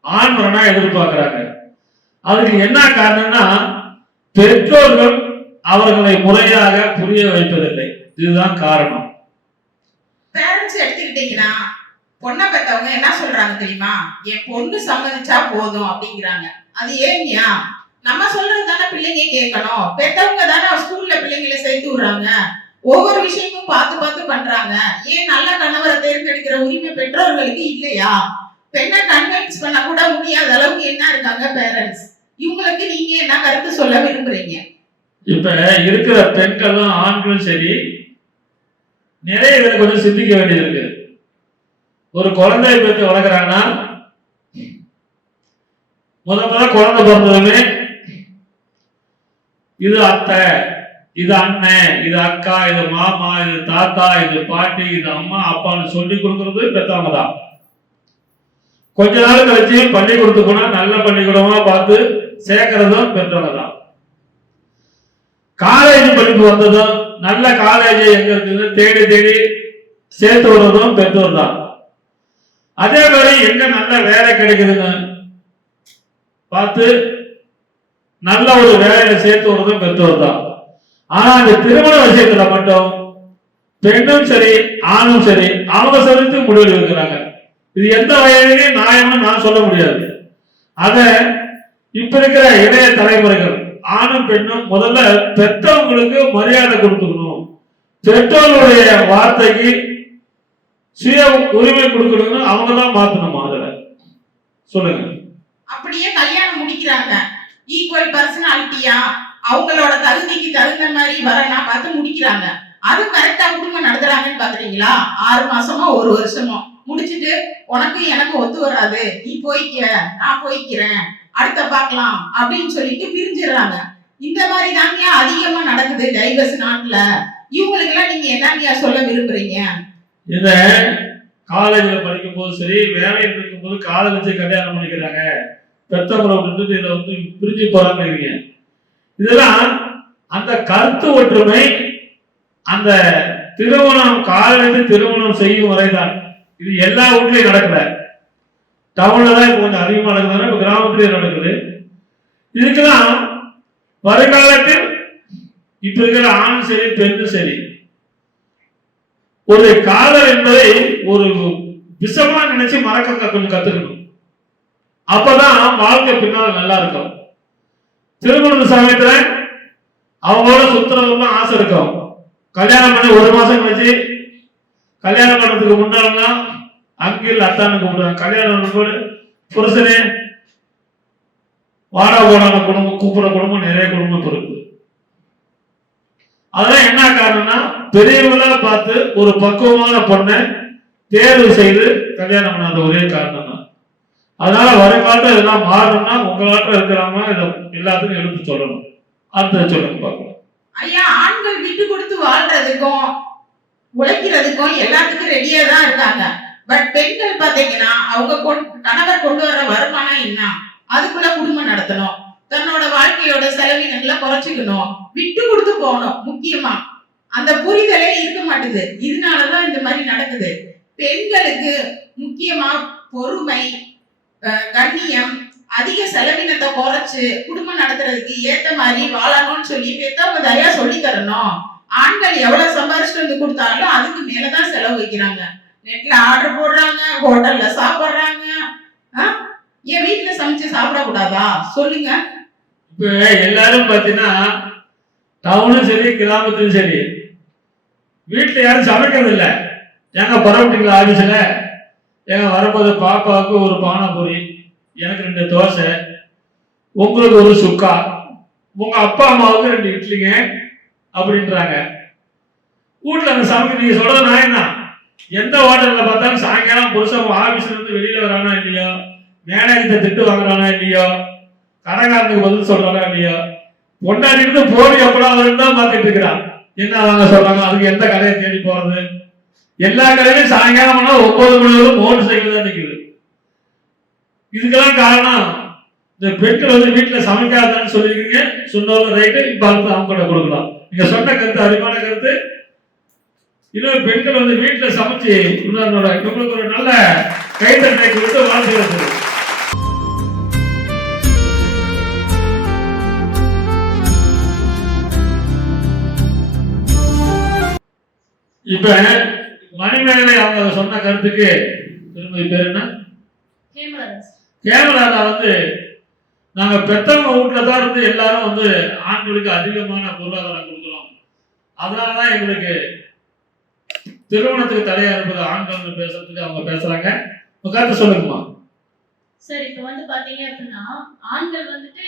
ஆண்மரனா எதிர்பார்க்கிறாங்க. அதுக்கு என்ன காரணம்னா பெற்றோர்கள் அவர்களை முறையாக புரிய வைப்பதில்லை, இதுதான் காரணம். பேரண்ட்ஸ் எடுத்துக்கிட்டீங்கன்னா பொண்ணை பெற்றவங்க என்ன சொல்றாங்க தெரியுமா? என் பொண்ணு சம்மதிச்சா போதும் அப்படிங்கிறாங்க. அது ஏன்யா? நம்ம சொல்றது தானே பிள்ளைங்க கேட்கணும். பெற்றவங்க தானே ஸ்கூல்ல பிள்ளைங்களை சேர்த்து விடுறாங்க, ஒவ்வொரு விஷயமும் பார்த்து பார்த்து பண்றாங்க. ஏன் நல்ல கணவரை தேர்ந்தெடுக்கிற உரிமை பெற்றோர்களுக்கு இல்லையா? பெண்ணை கன்வின்ஸ் பண்ண கூட முடியாத அளவுக்கு என்ன இருக்காங்க பேரண்ட்ஸ். இவங்களுக்கு நீங்க என்ன கருத்து சொல்ல விரும்புறீங்க? இப்ப இருக்கிற பெண்களும் ஆண்களும் சரி, நிறைய இதை கொஞ்சம் சிந்திக்க வேண்டியது இருக்கு. ஒரு குழந்தையை பெற்று வளர்க்குறாங்கன்னா முதல்ல குழந்தை பிறந்ததுமே இது அத்தை, இது அண்ணன், இது அக்கா, இது மாமா, இது தாத்தா, இது பாட்டி, இது அம்மா அப்பான்னு சொல்லி கொடுக்கறது பெற்றவங்க தான். கொஞ்ச நாள் கழிச்சு பள்ளிக்கூடத்துக்கு போனா நல்ல பள்ளிக்கூடமா பார்த்து சேர்க்கறதும் பெற்றவங்க தான். காலேஜ் படிப்பு வந்ததும் நல்ல காலேஜ் எங்க இருக்குது தேடி தேடி சேர்த்து விடுறதும் பெற்றோர் தான். அதே மாதிரி எங்க நல்ல வேலை கிடைக்குதுன்னு பார்த்து நல்ல ஒரு வேலையில சேர்த்து விடுறதும் பெற்றோர் தான். ஆனா இந்த திருமண விஷயத்துல மட்டும் பெண்ணும் சரி ஆணும் சரி அவங்க சரித்து முடிவு இருக்கிறாங்க. இது எந்த வயதிலையும் நியாயம்னு நான் சொல்ல முடியாது. அத இப்ப இருக்கிற இளைய தலைமுறைகள் ஆணும் பெண்ணும் முதல்ல பெற்றவங்களுக்கு மரியாதை கொடுத்துக்கணும், பெற்றோர்களுடைய வார்த்தைக்கு சுய உரிமை கொடுக்கணும்னு அவங்க தான் மாத்தணுமா? அதுல சொல்லுங்க. அப்படியே கல்யாணம் முடிக்கிறாங்க, ஈக்குவல் பர்சனாலிட்டியா அவங்களோட தகுதிக்கு தகுந்த மாதிரி வரனா பார்த்து முடிக்கிறாங்க. அது கரெக்டா குடும்பம் நடத்துறாங்கன்னு பாக்குறீங்களா? 6 மாசமோ 1 வருஷமோ முடிச்சிட்டு உனக்கு எனக்கு ஒத்து வராது, நீ போய்க்க நான் போய்க்கிறேன் அடுத்த பார்க்கலாம் அப்படின்னு சொல்லிட்டு பிரிஞ்சிடுறாங்க. இந்த மாதிரி தாங்க அதிகமா நடக்குது டைவர்ஸ் நாட்டுல. இவங்களுக்கு எல்லாம் நீங்க என்னங்க சொல்ல விரும்புறீங்க? இத காலேஜ்ல படிக்கும் போது சரி, வேலையில் இருக்கும் போது காலை வச்சு கல்யாணம் பண்ணிக்கிறாங்க, பெத்தவங்களை விட்டுட்டு இதை வந்து பிரிஞ்சு போறாங்க. இதெல்லாம் அந்த கருத்து ஒற்றுமை அந்த திருமணம் காலையில திருமணம் செய்யும் வரைதான். இது எல்லா வீட்லயும் நடக்கல. டவுன்ல தான் இப்ப கொஞ்சம் அதிகமா நடக்குதுன்னா இப்ப கிராமத்திலேயே நடக்குது. இதுக்கெல்லாம் வருங்காலத்தில் இப்ப இருக்கிற ஆணும் சரி பெண்ணும் சரி ஒரு காதல் என்பதை ஒரு விஷமா நினைச்சு மறக்க கொஞ்சம் கத்துக்கணும். அப்பதான் வாழ்க்கை பின்னால் நல்லா இருக்கும். திருமண சமயத்துல அவங்களோட சுத்துறதுலாம் ஆசை இருக்கும். கல்யாணம் பண்ணி 1 மாசம் கழிச்சு கல்யாணம் பண்ணதுக்கு முன்னால அங்கில் அத்தானு கூப்பிடுறாங்க. கல்யாணம் போது புருஷனே வாடா போடான குடும்பம் கூப்பிடுற குடும்பம் நிறைய குடும்பம் இருக்கு. அதெல்லாம் என்ன காரணம்னா பெரியவங்களா பார்த்து ஒரு பக்குவமான பொண்ணை தேர்வு செய்து கல்யாணம் பண்ணாத ஒரே காரணம் தான். அதனால வருங்காலத்தில் இதெல்லாம் மாறணும்னா உங்களாட்ட இருக்கிறாங்க இதை எல்லாத்துக்கும் எடுத்து சொல்லணும். அடுத்த சொல்லுங்க பார்க்கலாம். ஐயா, ஆண்கள் விட்டு கொடுத்து வாழ்றதுக்கும் உழைக்கிறதுக்கும் எல்லாத்துக்கும் ரெடியா தான் இருக்காங்க. பட் பெண்கள் பாத்தீங்கன்னா அவங்க கணவர் கொண்டு வர்ற வருமானம் என்ன, அதுக்குள்ள குடும்பம் நடத்தணும், தன்னோட வாழ்க்கையோட செலவினங்களை குறைச்சிக்கணும், விட்டு கொடுத்து போகணும். முக்கியமா அந்த புரிதலே இருக்க மாட்டுது. இதனாலதான் இந்த மாதிரி நடக்குது. பெண்களுக்கு முக்கியமா பொறுமை, கண்ணியம், அதிக செலவினத்தை குறைச்சு குடும்பம் நடத்துறதுக்கு ஏத்த மாதிரி வாழணும்னு சொல்லி பெத்தவங்க தயா சொல்லி தரணும். ஆண்கள் எவ்வளவு சம்பாரிச்சுட்டு வந்து கொடுத்தாலும் அதுக்கு மேலதான் செலவு வைக்கிறாங்க. நெட்ல ஆர்டர் போடுறாங்க, ஹோட்டல்ல சாப்பிடுறாங்க. என் வீட்டுல சமைச்சு சாப்பிட கூடாதா சொல்லுங்க? இப்ப எல்லாரும் பாத்தீங்கன்னா டவுனும் சரி கிராமத்திலும் சரி வீட்டுல யாரும் சமைக்கிறது இல்லை. ஏங்க பரவட்டிங்களா ஆபீஸ்ல, ஏங்க வரும்போது பாப்பாவுக்கு ஒரு பானைபூரி, எனக்கு 2 தோசை, உங்களுக்கு ஒரு சுக்கா, உங்க அப்பா அம்மாவுக்கு 2 இட்லிங்க அப்படின்றாங்க. வீட்டுல அந்த சமைக்க நீங்க சொல்றது நான் தான். எந்த ஹோட்டல்ல பார்த்தாலும் சாயங்காலம் புருஷன் ஆபீஸ்ல இருந்து வெளியில வரானா இல்லையோ, மேனேஜரை திட்டு வாங்குறானா இல்லையோ, கடைக்காரனுக்கு பதில் சொல்றானா இல்லையோ, பொண்டாட்டி இருந்து போடி எப்படா வருன்னு தான் பார்த்துட்டு இருக்கிறான். என்ன வாங்க சொல்றாங்க, அதுக்கு எந்த கடையை தேடி போறது? எல்லா கடையிலும் சாயங்காலம் 9 மணி வரை மோட்டர் சைக்கிள் தான் நிக்குது. இதுக்கெல்லாம் காரணம் இந்த பெண்கள் வந்து வீட்டுல சமைக்காதான்னு சொல்லிருக்கீங்க. சொன்னவங்க ரைட்டு. இப்ப அடுத்து அவங்க கூட கொடுக்கலாம். நீங்க சொன்ன கருத்து அருமையான கருத்து. இன்னொரு பெண்கள் வந்து வீட்டுல சமைச்சு உங்களுக்கு ஒரு நல்ல கைத்தட்டை கொடுத்து வாழ்த்துகிறது. இப்ப மணிமேகலை அவங்க சொன்ன கருத்துக்கு திருமதி பேர் என்ன? கேமரால வந்து நாங்க பெத்தவங்க வீட்டுல தான் இருந்து எல்லாரும் வந்து ஆண்களுக்கு அதிகமான பொருளாதாரம் கொடுக்குறோம், அதனாலதான் எங்களுக்கு திருமணத்துக்கு தடையா இருப்பது ஆண்கள் பேசுறதுக்கு அவங்க பேசுறாங்க. கருத்து சொல்லுங்கம்மா. சரி, இப்ப வந்து பாத்தீங்க அப்படின்னா ஆண்கள் வந்துட்டு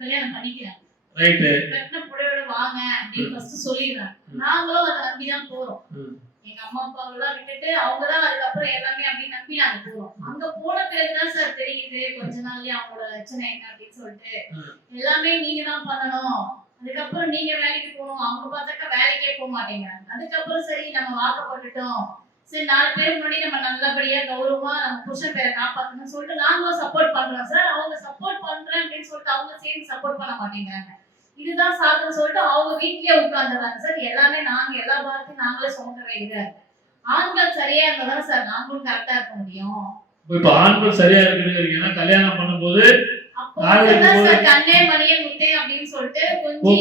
கல்யாணம் பண்ணிக்கிறாங்க, ரைட்டு, கட்டின புடவையோட வாங்க அப்படின்னு ஃபர்ஸ்ட் சொல்லிடுறாங்க. நாங்களும் அதை நம்பிதான் போறோம். எங்க அம்மா அப்பாவெல்லாம் விட்டுட்டு அவங்கதான் அதுக்கப்புறம் எல்லாமே அப்படின்னு நம்பி நாங்க போறோம். அங்க போன பிறகுதான் சார் தெரியுது கொஞ்ச நாள்லயே அவங்களோட பிரச்சனை என்ன அப்படின்னு சொல்லிட்டு எல்லாமே நீங்க தான் பண்ணணும், அதுக்கப்புறம் நீங்க வேலைக்கு போகணும். அவங்க பார்த்தாக்கா வேலைக்கே போக மாட்டேங்கிறாங்க. அதுக்கப்புறம் சரி நம்ம வாக்கப்பட்டுட்டோம், சரி 4 பேர் முன்னாடி நம்ம நல்லபடியா கௌரவமா நம்ம புருஷன் பேரை காப்பாத்தணும்னு சொல்லிட்டு நாங்களும் சப்போர்ட் பண்றோம் சார். அவங்க சப்போர்ட் பண்றேன் அப்படின்னு சொல்லிட்டு அவங்க சேர்ந்து சப்போர்ட் பண்ண மாட்டேங்கிறாங்க. இதுதான் சாக்குன்னு சொல்லிட்டு அவங்க வீட்லயே உட்கார்ந்துறாங்க சார். எல்லாமே நாங்க எல்லா பாரத்தையும் நாங்களே சுமக்க வேண்டியதா இருக்கு. ஆண்கள் சரியா இருந்தாதான் சார் நாங்களும் கரெக்டா இருக்க முடியும். இப்ப ஆண்கள் சரியா இருக்குன்னு கல்யாணம் பண்ணும்போது கண்ணே மணியே முட்டே அப்படின்னு சொல்லிட்டு கொஞ்சம்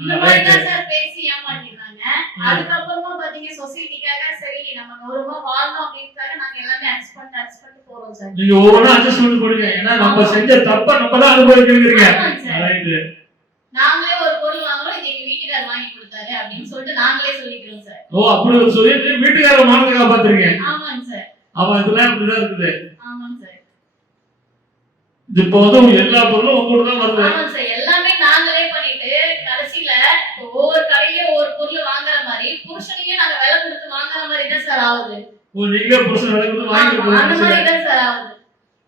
இந்த மாதிரி தான் சார் பேசி ஏமாத்திடுறாங்க. அதுக்கப்புறமா பாத்தீங்கன்னா நீங்க சொசைட்டிக்காக சரி நம்ம கௌரவமா வாழணும் அப்படின்றதுக்காக நாங்க எல்லாமே அட்ஜஸ்ட் பண்ணிட்டு போறோம் சார். நீங்க ஒவ்வொன்றும் அட்ஜஸ்ட் பண்ணி போடுங்க. ஏன்னா நம்ம செஞ்ச தப்ப நம்ம தான் அனுபவிக்கிறீங்க. ஆமாங்க சார். ரைட்டு. நாங்களே ஒரு பொருள் வாங்குறோம், இது எங்க வீட்டுக்காரர் வாங்கி கொடுத்தாரு அப்படின்னு சொல்லிட்டு நாங்களே சொல்லிக்கிறோம் சார். ஓ, அப்படி ஒரு சொல்லிட்டு வீட்டுக்கார மானத்தை காப்பாத்துறீங்க. ஆமாங்க சார். அவன் இதெல்லாம் இப்படிதான் இருக்குது. ஆமாங்க சார். இப்போ வந்து எல்லா பொருளும் உங்க தான் வருது. ஆமாங்க சார். எல்லாமே நாங்களே பண்ணிட்டு கடைசியில ஒவ்வொரு கடையிலயும் ஒவ்வொரு பொருள் வாங்குற மாதிரி புருஷனையும் நாங்க விலை கொடுத்து வாங்குற மாதிரி தான் சார் ஆகுது. ஓ, நீங்களே புருஷன் விலை கொடுத்து வாங்கிட்டு ஆமா, அந்த மாதிரி போறீங்க. தான் சார் ஆகுது.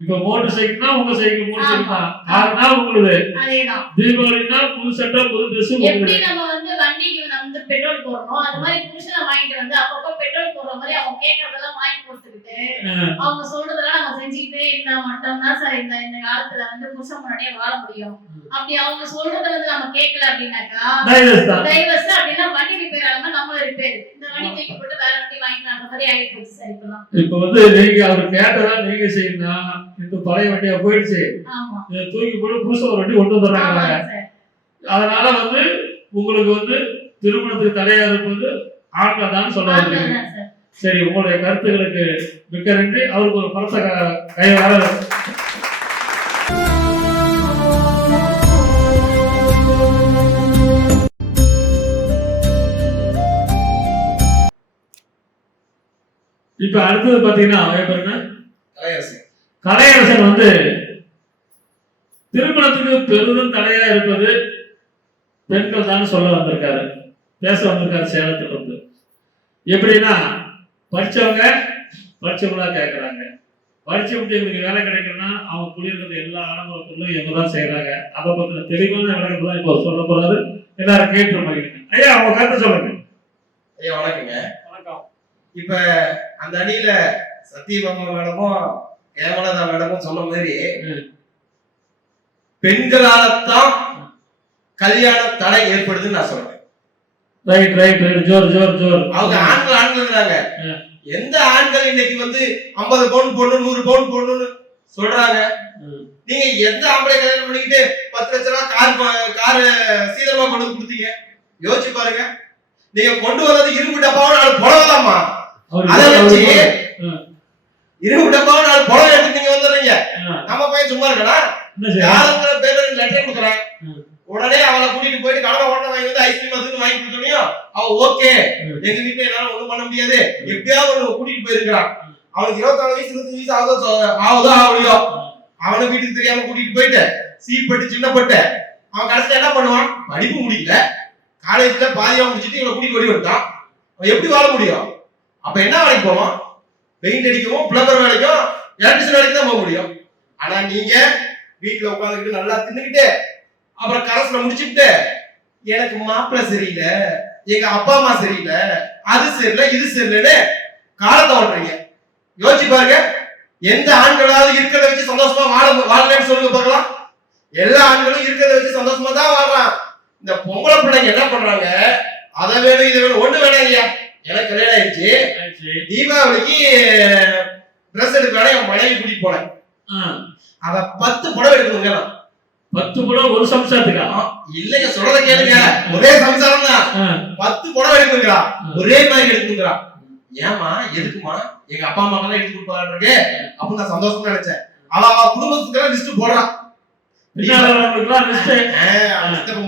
இப்ப மோட்டர் சைக்கிள்னா உங்க சைக்கிள், மோட்டர் சைக்கிள் தான். கார்னா உங்களுக்கு, அதேதான். தீபாவளினா புது சட்டை புது ட்ரெஸ் எப்படி உங்களுக்கு. நம்ம வந்து வண்டிக்கு வந்து பெட்ரோல் போடுறோம், அது மாதிரி புருஷனை வாங்கிட்டு வந்து அப்பப்போ பெட்ரோல் போடுற மாதிரி அவங்க கேட்கறதெல்லாம் வாங்கி கொடுத்துக்கிட்டு அவங்க சொல்றதெல்லாம் நம்ம செஞ்சுக்கிட்டே இருந்தா மட்டும்தான் சார் இந்த காலத்துல வந்து புருஷன் முன்னாடியே வாழ முடியும். அப்படி அவங்க சொல்றத வந்து நம்ம கேட்கல அப்படின்னாக்கா டைவர்ஸ் தான். டைவர்ஸ் அப்படின்னா வண்டி ரிப்பேர் ஆகாம நம்ம ரிப்பேர், இந்த வண்டி தூக்கி போட்டு வேற வண்டி வாங்கிக்கலாம் மாதிரி ஆகிட்டு போச்சு சார் இப்பெல்லாம். இப்ப வந்து நீங்க அவர் கேட்டதா நீங்க செய்யணும். இந்த பழைய வண்டியா போயிடுச்சு, ஆமா இதை தூக்கி போட்டு புதுசா ஒரு வண்டி கொண்டு வந்துடுறாங்க. ஆமாங்க சார். அதனால வந்து உங்களுக்கு வந்து திருமணத்துக்கு தடையா இருப்பது ஆண்கள் தான் சொல்ல ஆமாங்க வந்திருக்கீங்க. சார். சரி, உங்களுடைய கருத்துக்களுக்கு மிக்க நன்றி. அவருக்கு ஒரு படத்தை கையை வர. இப்ப அடுத்தது பாத்தீங்கன்னா அவன் பேர் என்ன? கலையரசன் வந்து திருமணத்துக்கு பெரிதும் தடையா இருப்பது பெண்கள் தான் சொல்ல வந்திருக்காரு, பேச வந்திருக்காரு சேலத்துல இருந்து. எப்படின்னா படிச்சவங்களா கேட்கறாங்க. படிச்சு விட்டு இவங்களுக்கு வேலை கிடைக்கணும்னா அவங்க குடியிருக்கிற எல்லா ஆடம்பர பொருளும் இவங்க தான் செய்யறாங்க. அதை பத்தின தெளிவான விளக்கத்தை தான் இப்போ சொல்ல போறாரு. எல்லாரும் கேட்டு மகிழுங்க. ஐயா, அவங்க கருத்தை சொல்லுங்க. ஐயா வணக்கங்க. வணக்கம். இப்ப அந்த அணியில சத்தியபாமா மேடமும் ஹேமலதா மேடமும் சொன்ன மாதிரி பெண்களால்தான் கல்யாண தடை ஏற்படுதுன்னு நான் சொல்றேன். Right right right. ஜோர் ஜோர் ஜோர். அவங்க ஆண்கள்ங்கிறாங்க. எந்த ஆண்கள் இன்னைக்கு வந்து 50 பவுன் போடணும் 100 பவுன் போடணும்னு சொல்றாங்க? நீங்க எந்த ஆம்பளை கல்யாணம் பண்ணிக்கிட்டு 10 லட்ச ரூபாய் கார் சீதனமா கொண்டு வந்து கொடுத்தீங்க? யோசிச்சு பாருங்க. நீங்க கொண்டு வர்றது இரும்பு டப்பாவும் 4 புடவைதாம்மா. அதை வச்சு இரும்பு டப்பாவும் 4 புடவை எடுத்து நீங்க வந்துடுறீங்க. நம்ம பையன் சும்மா இருக்கா? யாருங்கிற பேர்ல லெட்டர் கொடுக்குறேன், உடனே அவளை கூட்டிட்டு போயிட்டு கடலை ஓட்ட வாங்கி வந்து ஐஸ்கிரீம் அதுன்னு வாங்கி கொடுத்தோம். அவ ஓகே, எங்க வீட்டுல என்னால ஒண்ணும் பண்ண முடியாது, எப்படியாவது ஒண்ணு கூட்டிட்டு போயிருக்கிறான். அவனுக்கு 24 வயசு 25 வயசு ஆகுதோ ஆகலையோ, அவனை வீட்டுக்கு தெரியாம கூட்டிட்டு போயிட்டு சீப்பட்டு சின்னப்பட்டு அவன் கடைசியில என்ன பண்ணுவான்? படிப்பு முடிக்கல, காலேஜ்ல பாதியா முடிச்சுட்டு இவனை கூட்டிட்டு ஓடி வந்துட்டான். அவன் எப்படி வாழ முடியும்? அப்ப என்ன வேலைக்கு போவான்? பெயிண்ட் அடிக்கவும் பிளம்பர் வேலைக்கும் எலக்ட்ரிஷியன் வேலைக்கு தான் போக முடியும். ஆனா நீங்க வீட்டுல உட்காந்துக்கிட்டு நல்லா தின்னுக்கிட்டு அப்புறம் கரஸ்ல முடிச்சுட்டு எனக்கு மாப்பிள்ளை சரியில்லை, எங்க அப்பா அம்மா சரியில்லை, அது சரியில்லை இது சரியில்லைன்னு காலத்தை ஓட்டுறீங்க. யோசிச்சு பாருங்க. எந்த ஆண்களாவது இருக்கிறத வச்சு சந்தோஷமா வாழலன்னு சொல்லுங்க பார்க்கலாம். எல்லா ஆண்களும் இருக்கிறத வச்சு சந்தோஷமா தான் வாழ்றான். இந்த பொம்பளை பிள்ளைங்க என்ன பண்றாங்க? அதை வேணும் இதை வேணும். ஒண்ணு வேணாம் ஐயா, எனக்கு கல்யாணம் ஆயிடுச்சு, தீபாவளிக்கு ட்ரெஸ் எடுக்க என் மனைவி கூட்டிட்டு போனேன், அவ 10 புடவை எடுக்கணுங்க. 10 புடவை ஒரு சம்சாரத்துக்கா? இல்லைங்க, சொல்றத கேளுங்க. ஒரே சம்சாரம் தான், 10 புடவை எடுக்குங்கிறா, ஒரே மாதிரி எடுக்குங்கிறா. ஏமா எதுக்குமா? எங்க அப்பா அம்மா எல்லாம் எடுத்து கொடுப்பாரு அப்ப நான் சந்தோஷமா நினைச்சேன். அவ குடும்பத்துக்கு லிஸ்ட் போடுறான்.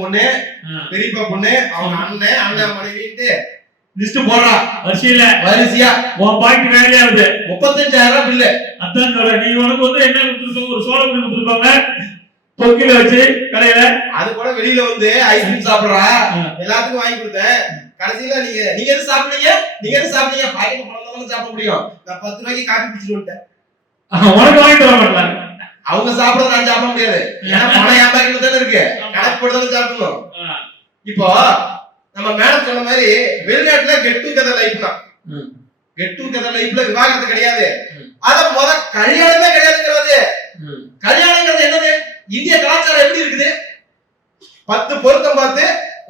பொண்ணு, பெரியப்பா பொண்ணு, அவங்க அண்ணன் மனைவிட்டு லிஸ்ட் போடுறா. வரிசையா உன் பாக்கி வேலையாவது 35,000 பில்லு. அதான் சொல்ற. நீ உனக்கு வந்து என்ன கொடுத்துருப்பாங்க? ஒரு சோளம் கொடுத்துருப்பாங்க பொக்கில வச்சு கடையில. அது கூட வெளியில வந்து ஐஸ்கிரீம் சாப்பிடுறா, எல்லாத்துக்கும் வாங்கி கொடுத்தேன். கடைசியில நீங்க எது சாப்பிடுறீங்க? நீங்க எது சாப்பிடுறீங்க? பாக்கெட் பணம் சாப்பிட முடியும். நான் 10 ரூபாய்க்கு காப்பி குடிச்சிட்டு வந்துட்டேன். உனக்கு வாங்கிட்டு வர மாட்டேன். அவங்க சாப்பிடுறது நான் சாப்பிட முடியாது. ஏன்னா பணம் என் பாக்கெட்ல தானே இருக்கு, கணக்கு போட்டு தானே சாப்பிடணும். இப்போ நம்ம மேடம் சொன்ன மாதிரி வெளிநாட்டுல கெட் டுகெதர் லைஃப்னா, கெட் டுகெதர் லைஃப்ல விவாகரத்து கிடையாது. அத கல்யாணமே கிடையாதுங்கிறது. கல்யாணங்கிறது என்னது? இந்திய கலாச்சாரம் எப்படி இருக்குது? 10 பொருத்தம் பார்த்து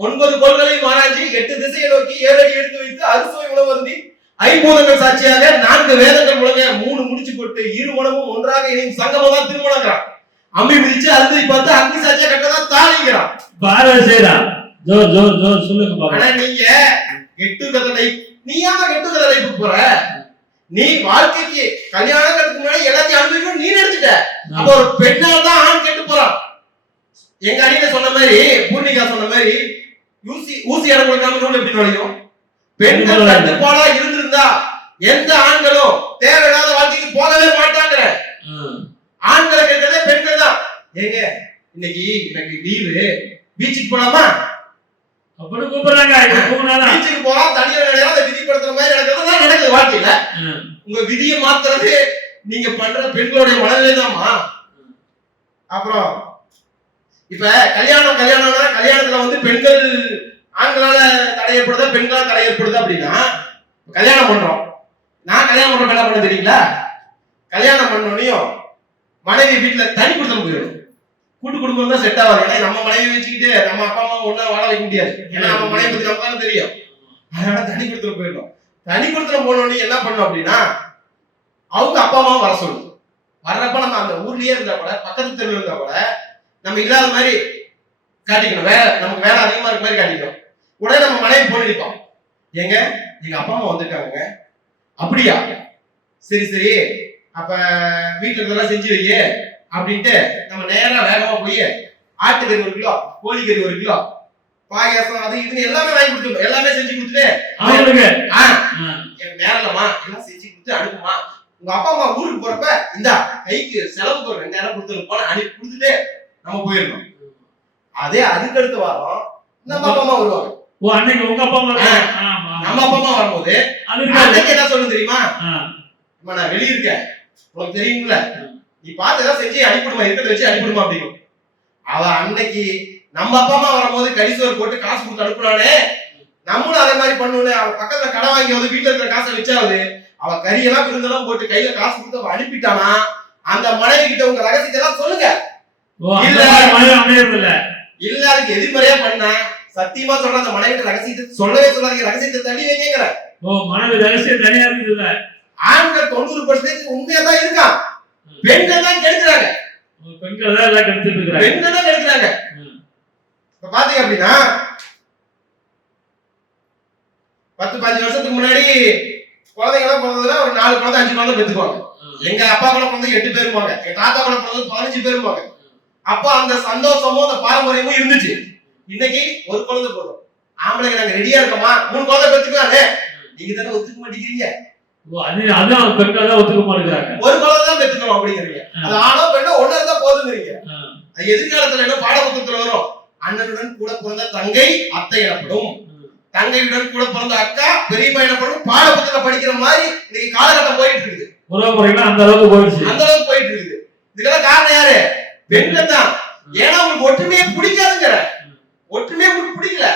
9 கோள்களையும் ஆராய்ச்சி 8 திசையை நோக்கி 7 அடி எடுத்து வைத்து அறுசுவை உணவு அருந்தி 5 பூதங்கள் சாட்சியாக 4 வேதங்கள் முழங்க 3 முடிச்சு போட்டு 2 மனமும் ஒன்றாக இணையும் சங்கமம் தான் திருமணங்கிறான். அம்மி மிதிச்சு அறுதி பார்த்து அக்னி சாட்சியா கட்டதான் தாலிங்கிறான். பாரத செய்யறா. ஜோர் ஜோர் ஜோர் சொல்லுங்க. ஆனா நீங்க கெட்டு கதை நீ ஏன் கெட்டுக்கிற லைஃபுக்கு போற? நீ வாழ்க்கைக்கு கல்யாணத்துக்கு முன்னாடி எல்லாத்தையும் அனுபவிக்கணும் நீ நினைச்சிட்ட. அப்ப ஒரு பெண்ணால் தான் ஆண் கெட்டு போறான். எங்க அடியில சொன்ன மாதிரி, பூர்ணிகா சொன்ன மாதிரி, ஊசி இடம் கொடுக்காம நூல் எப்படி நுழையும்? பெண்கள் கட்டுப்பாடா இருந்திருந்தா எந்த ஆண்களும் தேவையில்லாத வாழ்க்கைக்கு போகவே மாட்டாங்க. ஆண்களை கேட்கறதே பெண்கள் தான். ஏங்க இன்னைக்கு எனக்கு லீவு, பீச்சுக்கு போலாமா? அப்படி கூப்பிடுறாங்க. பீச்சுக்கு போலாம், தனியார் நிலையா அதை விதிப்படுத்துற மாதிரி நடக்கிறது நடக்குது வாழ்க்கையில. உங்க விதியை மாத்துறது நீங்க பண்ற பெண்களுடைய மனநிலை தான்மா. அப்புறம் இப்ப கல்யாணத்துல வந்து பெண்கள் ஆண்களால தடை ஏற்படுதா பெண்களால தடை ஏற்படுதா அப்படின்னா, கல்யாணம் பண்றோம். நான் கல்யாணம் பண்றப்ப என்ன பண்ண தெரியுங்களா? கல்யாணம் பண்ணோனையும் மனைவி வீட்டுல தனி கொடுத்தம் போயிடும். கூட்டு குடும்பம் தான் செட் ஆகாது. ஏன்னா நம்ம மனைவி வச்சுக்கிட்டு நம்ம அப்பா அம்மா ஒண்ணா வாழ வைக்க முடியாது. ஏன்னா நம்ம மனைவி பத்தி நமக்கு தெரியும். அதனால தனி கொடுத்துட போயிடும். தனி கொடுத்துட போனோடனே என்ன பண்ணோம் அப்படின்னா, அவங்க அப்பா அம்மாவும் வர சொல்லணும். வர்றப்ப நம்ம அந்த ஊர்லயே இருந்தா கூட, பக்கத்து தெருவில் இருந்தா கூட, நம்ம இல்லாத மாதிரி காட்டிக்கணும். நமக்கு வேலை அதிகமா இருக்க மாதிரி காட்டிக்கணும். உடனே நம்ம மனைவி போன் அடிப்போம். எங்க அப்பா அம்மா வந்திருக்காங்க. அப்படியா? சரி சரி, அப்ப வீட்டுல இருந்தெல்லாம் செஞ்சு வையே அப்படின்ட்டு நம்ம நேரா வேகமா போய் ஆட்டுக்கறி 1 கிலோ, கோழிக்கறி 1 கிலோ, பாயாசம் அது இதுன்னு எல்லாமே வாங்கி கொடுத்துருவோம். எல்லாமே செஞ்சு கொடுத்துட்டு எனக்கு நேரம் இல்லம்மா, எல்லாம் செஞ்சு கொடுத்து அனுப்புமா. உங்க அப்பா அம்மா ஊருக்கு போறப்ப இந்தா கைக்கு செலவுக்கு ஒரு 2000 கொடுத்துருப்போம் அனுப்பி கொடுத்துட்டு நம்ம போயிடணும். அதே அதுக்கு அடுத்த வாரம் நம்ம அப்பா அம்மா வருவாங்க. அன்னைக்கு உங்க அப்பா அம்மா நம்ம அப்பா அம்மா வரும்போது அன்னைக்கு என்ன சொல்லணும் தெரியுமா? நான் வெளியே இருக்கேன், உனக்கு தெரியுங்களா, நீ பார்த்து ஏதாவது செஞ்சு அனுப்பிடுமா, இருக்கிறத வச்சு அனுப்பிடுமா அப்படின்னு. அவ அன்னைக்கு நம்ம அப்பா அம்மா வரும்போது கடிசோறு போட்டு காசு கொடுத்து அனுப்புனானே, நம்மளும் அதே மாதிரி பண்ணணும். அவ பக்கத்துல கடை வாங்கியாவது வீட்டுல இருக்கிற காசை வச்சாவது அவ கறியெல்லாம் விருந்தெல்லாம் போட்டு கையில காசு கொடுத்து அவ அனுப்பிட்டானா, அந்த மனைவி கிட்ட உங்க ரகசியத்தை எல்லாம் சொல்லுங்க. இல்ல அதுக்கு எதிர்மறையா பண்ண சத்தியமா சொல்ற அந்த மனைவி ரகசியத்தை சொல்லவே சொல்லாதீங்க. ரகசியத்தை தள்ளி வைங்கிற மனைவி ரகசியம் தனியா இருக்குது. ஆண்கள் 90% உண்மையா தான் இருக்கான், பெண்கள் தான் கெடுக்கிறாங்க. பெண்கள் தான் எல்லாம் கெடுத்துட்டு இருக்காங்க. பெண்கள் தான் கெடுக்கிறாங்க. இப்ப பாத்தீங்க அப்படின்னா 10-15 வருஷத்துக்கு முன்னாடி குழந்தைங்களாம் பிறந்ததுன்னா ஒரு 4 குழந்தை 5 குழந்தை பெற்றுக்குவாங்க. எங்க அப்பா கூட பிறந்து 8 பேர் போங்க, எங்க தாத்தா கூட பிறந்தது 15 பேர் போங்க. அப்ப அந்த சந்தோஷமும் அந்த பாரம்பரியமும் இருந்துச்சு. இன்னைக்கு ஒரு குழந்தை போதும். ஆம்பளைங்க நாங்க ரெடியா இருக்கோமா, 3 குழந்தை பெற்றுக்கலாமே, நீங்க தானே ஒத்துக்க மாட்டேங்கிறீங்க. அதான் பெண்கள் தான் ஒத்துக்க மாட்டேங்கிறாங்க. ஒரு குழந்தை தான் பெற்றுக்கணும் அப்படிங்கிறீங்க. அது ஆணோ பெண்ணோ ஒண்ணு இருந்தா போதுங்கிறீங்க. அது எதிர்காலத்துல என்ன பாடப்புத்தகத்துல வரும்? அண்ணனுடன் கூட பிறந்த தங்கை அத்தை எனப்படும், தங்கையுடன் கூட பிறந்த அக்கா பெரியம்மா எனப்படும். பாடப்புத்தகத்துல படிக்கிற மாதிரி இன்னைக்கு காலகட்டம் போயிட்டு இருக்குது. உறவுமுறைகள் அந்த அளவுக்கு போயிடுச்சு. அந்த அளவுக்கு போயிட்டு இருக்குது. இதுக்கெல்லாம் காரணம் யாரு? பெண்கள் தான். ஏன்னா உங்களுக்கு ஒற்றுமையே பிடிக்காதுங்கிற, ஒற்றுமையே உங்களுக்கு பிடிக்கல.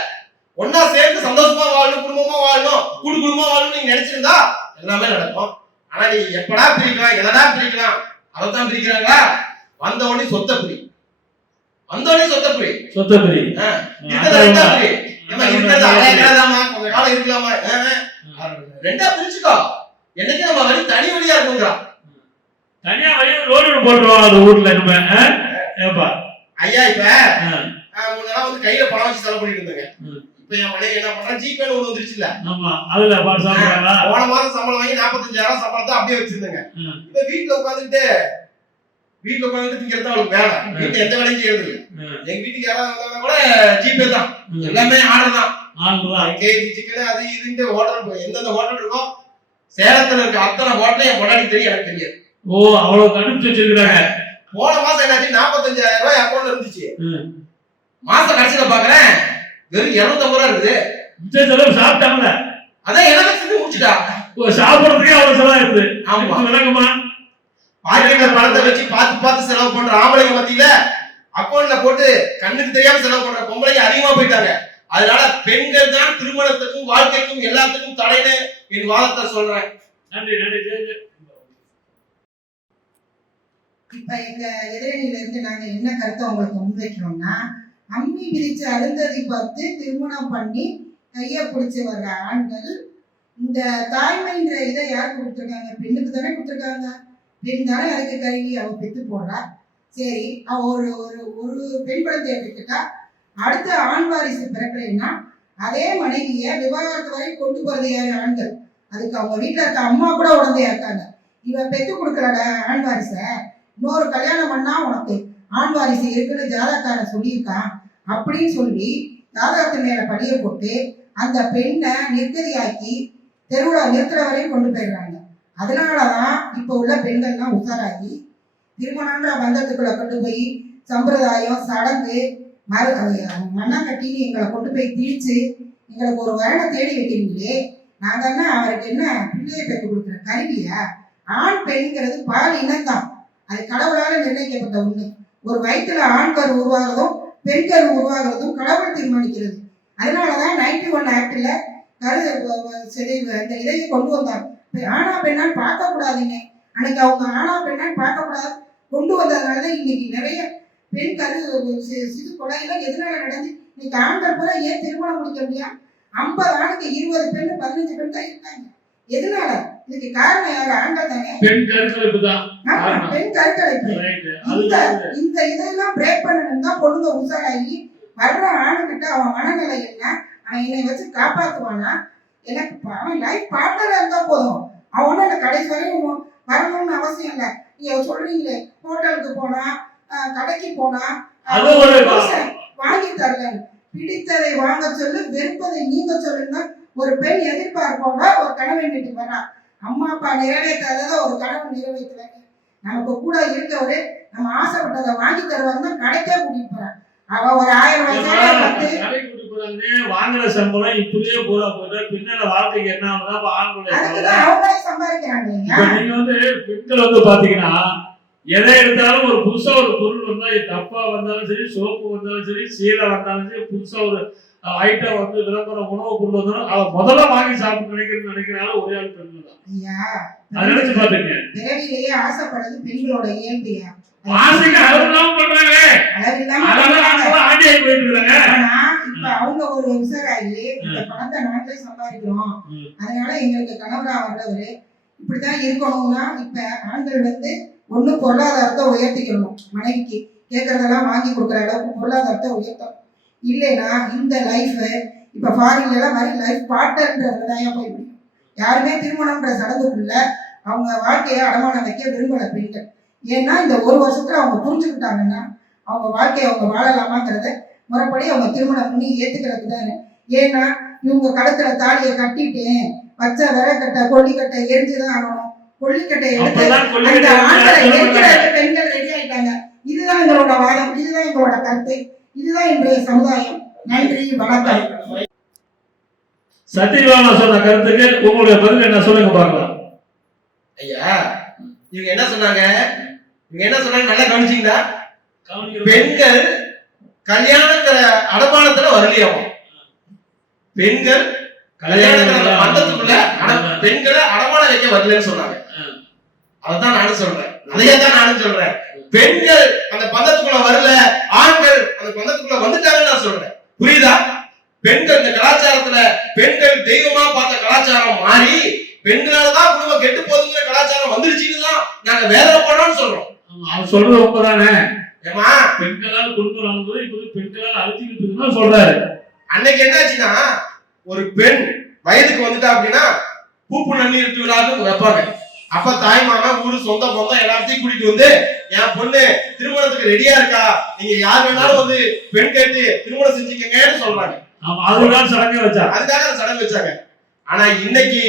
ஒன்னா சேர்ந்து சந்தோஷமா வாழணும், குடும்பமா வாழணும், குடும்பமா வாழணும் நீங்க நினைச்சிருந்தா எல்லாமே நடக்கும். ஆனா நீங்க எப்படா பிரிக்கலாம், எதனா பிரிக்கலாம், அதைத்தான் பிரிக்கிறாங்களா? வந்த உடனே சொத்தை பிரி, வந்த உடனே சொத்தை பிரி, சொத்தை பிரி, இருக்கிறதா பிரி. இருக்கிறதா அடையாதாமா, கொஞ்ச காலம் இருக்கலாமா, ரெண்டா பிரிச்சுக்கோ. என்னைக்கு நம்ம வழி தனி வழியா இருக்குங்கிறான். தனியா வழி ரோடு போட்டுருவோம் அந்த ஊர்ல. நம்ம ஏப்பா ஐயா இப்ப முன்னெல்லாம் வந்து கையில பணம் வச்சு செலவு பண்ணிட்டு இருந்தாங்க. இப்ப என் மனைவி என்ன பண்றான், ஜிபேன்னு ஒண்ணு வந்துருச்சுல்ல. ஆமா, அதுல சாப்பிடுறாங்க. போன மாதம் சம்பளம் வாங்கி 45,000 சம்பளத்தை அப்படியே வச்சிருந்தாங்க. இப்ப வீட்டுல உட்காந்துட்டு திங்கிறது அவளுக்கு வேலை. வீட்டுல எந்த வேலையும் செய்யறது இல்லை. எங்க வீட்டுக்கு யாராவது வந்தாங்கன்னா கூட ஜிபே தான், எல்லாமே ஆர்டர் தான். கேஜி சிக்கன் அது இதுன்ட்டு ஹோட்டல், எந்தெந்த ஹோட்டல் இருக்கோ சேலத்துல இருக்க அத்தனை ஹோட்டலும் என் பொண்டாட்டி தெரியும், எனக்கு தெரியாது. ஓ, அவ்வளவு கண்டுபிடிச்சு வச்சிருக்காங்க. போன மாசம் என்னாச்சு, 45,000 ரூபாய் அக்கௌண்ட்ல இருந்துச்சு. மாசம் கடைசியில பாக்குறேன் வெறும் 250 ரூபாய் இருக்குது. சாப்பிட்டாங்கல்ல, அதான் எனக்கு செஞ்சு முடிச்சுட்டா. சாப்பிடுறதுக்கே அவ்வளவு செலவு இருக்குது. ஆமா, விளக்கமா பாக்கெட்ல பணத்தை வச்சு பார்த்து செலவு பண்ற ஆம்பளைங்க மத்தியில அக்கௌண்ட்ல போட்டு கண்ணுக்கு தெரியாம செலவு பண்ற பொம்பளைங்க அதிகமா போயிட்டாங்க. அதனால பெண்கள் தான் திருமணத்துக்கும் வாழ்க்கைக்கும் எல்லாத்துக்கும் தடைன்னு என் வாதத்தை சொல்றேன். நன்றி நன்றி. இப்ப எங்க எதிரணியில இருந்து நாங்க என்ன கருத்தை உங்களுக்கு முன்வைக்கிறோம்னா, அம்மி விரிச்சு அழுந்ததை பார்த்து திருமணம் பண்ணி கையை பிடிச்சி வர்ற ஆண்கள் இந்த தாய்மைன்ற இதை யாருக்கு கொடுத்துருக்காங்க? பெண்ணுக்கு தானே கொடுத்துருக்காங்க. பெண் தானே அதுக்கு கருவி அவ பெற்று போடுறா. சரி, அவ ஒரு ஒரு ஒரு பெண் குழந்தைய பெற்றுட்டா, அடுத்த ஆண் வாரிசு பிறக்கலைன்னா அதே மனைவியை விவாகரத்து வரை கொண்டு போறது யாரு? ஆண்கள். அதுக்கு அவங்க வீட்டுல இருக்க அம்மா கூட உடந்தையா இருக்காங்க. இவன் பெத்து கொடுக்கறட ஆண் வாரிச, இன்னொரு கல்யாணம் பண்ணா உனக்கு ஆண் வாரிசு இருக்குன்னு ஜாதகக்காரன் சொல்லியிருக்கான் அப்படின்னு சொல்லி ஜாதகத்து மேல படிய போட்டு அந்த பெண்ணை நிர்கதியாக்கி தெருவில் நிறுத்துற வரையும் கொண்டு போயிடுறாங்க. அதனாலதான் இப்ப உள்ள பெண்கள்லாம் உஷாராகி திருமணன்ற பந்தத்துக்குள்ள கொண்டு போய் சம்பிரதாயம் சடங்கு மண்ணாங்கட்டின்னு எங்களை கொண்டு போய் பிரிச்சு எங்களுக்கு ஒரு வரனை தேடி வைக்கிறீங்களே, நாங்க என்ன அவருக்கு என்ன பிள்ளையை பெற்று கொடுக்குற கருவியா? ஆண் பெண்ங்கிறது பால் இனம்தான், அது கடவுளால நிர்ணயிக்கப்பட்ட ஒண்ணு. ஒரு வயிற்றுல ஆண்கள் உருவாகிறதும் பெண்கள் உருவாகிறதும் கடவுள் தீர்மானிக்கிறது. அதனாலதான் 91 ஆக்ட்ல அந்த இதையை கொண்டு வந்தாங்க. ஆணா பெண்ணான்னு பார்க்க கூடாதுங்க. அன்னைக்கு அவங்க ஆணா பெண்ணான்னு பார்க்க கூடாது கொண்டு வந்ததுனாலதான் இன்னைக்கு நிறைய பெண் சிறு கொலையெல்லாம் எதனால நடந்து இன்னைக்கு ஆண்கள் பூரா ஏன் திருமணம் முடிக்க முடியும்? 50 ஆணுக்கு 20 பெண் 15 பெண் தான் இருக்காங்க. எதனால? இதுக்கு காரணம் யாரு? ஆண்கள் தானே. பெண் கருக்கலைப்பு தான். பெண் கருக்கலைப்பு. இந்த இதெல்லாம் பிரேக் பண்ணணும் தான் பொண்ணுங்க உஷாராகி வர்ற ஆணுகிட்ட அவன் மனநிலை என்ன, அவன் என்னை வச்சு காப்பாத்துவானா, எனக்கு அவன் லைஃப் பார்ட்னரா இருந்தா போதும். அவன் ஒன்னும் இல்லை கடைசி வரையும் வரணும்னு அவசியம் இல்லை. நீங்க சொல்றீங்களே ஹோட்டலுக்கு போனா கடைக்கு போனா வாங்கி தரல, பிடித்ததை வாங்க சொல்லு வெறுப்பதை நீங்க சொல்லுன்னா ஒரு பெண் எதிர்பார்ப்போட ஒரு கணவன் வீட்டுக்கு வரா. அம்மா அப்பா நிறைவேற்றாததை ஒரு கணவன் நிறைவேற்றுவாங்க. நமக்கு கூட இருக்கவரு நம்ம ஆசைப்பட்டதை வாங்கி தருவாருன்னா கடைக்கே கூட்டிட்டு போறான். அவ ஒரு 1000 வாங்குற சம்பளம் இப்படியே பூரா போயிட்டு பின்னால வாழ்க்கைக்கு என்ன ஆகுதா? அவங்களே சம்பாதிக்கிறாங்க. நீங்க பெண்கள் பாத்தீங்கன்னா எதை எடுத்தாலும் ஒரு புதுசா ஒரு பொருள் வந்தா, டப்பா வந்தாலும் சரி, சோப்பு வந்தாலும் சரி, சீலை வந்தாலும் சரி, புதுசா ஒரு ஐட்டம் விளம்பர உணவு பொருள் வந்தாலும் அவ முதல்ல வாங்கி சாப்பிட்டு நினைக்கிறாங்க ஒரே ஆள் பெண்கள் தான். அதை நினைச்சு பாத்துங்க. பிறவிலேயே ஆசைப்படுறது பெண்களோட இயல்பையா? ஆசைக்கு அளவில்லாம பண்றாங்க. இப்ப அவங்க ஒரு உசராகி இந்த பணத்தை நாங்களே சம்பாதிக்கிறோம், அதனால எங்களுக்கு கணவரா வர்றவரு இப்படித்தான் இருக்கணும்னா இப்ப ஆண்கள் ஒண்ணு பொருளாதாரத்தை உயர்த்திக்கணும். மனைவிக்கு கேட்கறதெல்லாம் வாங்கி கொடுக்குற அளவுக்கு பொருளாதாரத்தை உயர்த்தணும். இல்லைன்னா இந்த லைஃப் இப்ப ஃபாரின்ல எல்லாம் மாதிரி லைஃப் பார்ட்னர்ன்றதுதான் போய் முடியும். யாருமே திருமணம்ன்ற சடங்குக்குள்ள அவங்க வாழ்க்கையை அடமானம் வைக்க விரும்பல பெண்கள். ஏன்னா இந்த ஒரு வருஷத்துல அவங்க புரிஞ்சுக்கிட்டாங்கன்னா அவங்க வாழ்க்கையை அவங்க வாழலாமாங்கிறத முறைப்படி அவங்க திருமணம் பண்ணி ஏத்துக்கிறது தானே. ஏன்னா இவங்க கழுத்துல தாலியை கட்டிட்டேன் வச்ச விறகட்டை கொல்லிக்கட்டை எரிஞ்சுதான் ஆகணும். கொல்லிக்கட்டை எடுத்து அந்த ஆண்களை எரிக்கிறதுக்கு பெண்கள் ரெடி ஆயிட்டாங்க. இதுதான் எங்களோட வாதம், இதுதான் எங்களோட கருத்து, இதுதான் இன்றைய சமுதாயம். நன்றி, வணக்கம். சத்யபாமா சொன்ன கருத்துக்கு உங்களுடைய பதில் என்ன சொல்லுங்க பார்க்கலாம். ஐயா இவங்க என்ன சொன்னாங்க நல்லா கவனிச்சீங்களா? பெண்கள் கல்யாணங்கிற அடமானத்துல வரலையாவும், பெண்கள் கல்யாணங்கிற பந்தத்துக்குள்ள பெண்களை அடமானம் வைக்க வரலன்னு சொன்னாங்க. அதான் நானும் சொல்றேன், அதையே தான் நானும் சொல்றேன். பெண்கள் அந்த பந்தத்துக்குள்ள வரல, ஆண்கள் அந்த பந்தத்துக்குள்ள வந்துட்டாங்கன்னு நான் சொல்றேன். புரியுதா? பெண்கள் இந்த கலாச்சாரத்துல பெண்கள் தெய்வமா பார்த்த கலாச்சாரம் மாறி பெண்களாலதான் குடும்பம் கெட்டு போகுதுங்கிற கலாச்சாரம் வந்துருச்சுன்னு தான் நாங்க வேதனைப்படுறோம்னு சொல்றோம். அவர் சொல்றது உண்மைதானே? ஏமா பெண்களால் குடும்பம் நடந்தது இப்போது பெண்களால் அழுத்திக்கிட்டு சொல்றாரு. அன்னைக்கு என்னாச்சுன்னா ஒரு பெண் வயதுக்கு வந்துட்டா அப்படின்னா பூப்பு நன்னீர் விழான்னு வைப்பாங்க. அப்ப தாய் மாமா ஊரு சொந்த பந்தம் எல்லாத்தையும் கூட்டிட்டு வந்து என் பொண்ணு திருமணத்துக்கு ரெடியா இருக்கா, நீங்க யார் வேணாலும் பெண் கேட்டு திருமணம் செஞ்சுக்கங்கன்னு சொல்றாங்க. அதுதான் சடங்கு வச்சாங்க. அதுக்காக சடங்கு வச்சாங்க. ஆனா இன்னைக்கு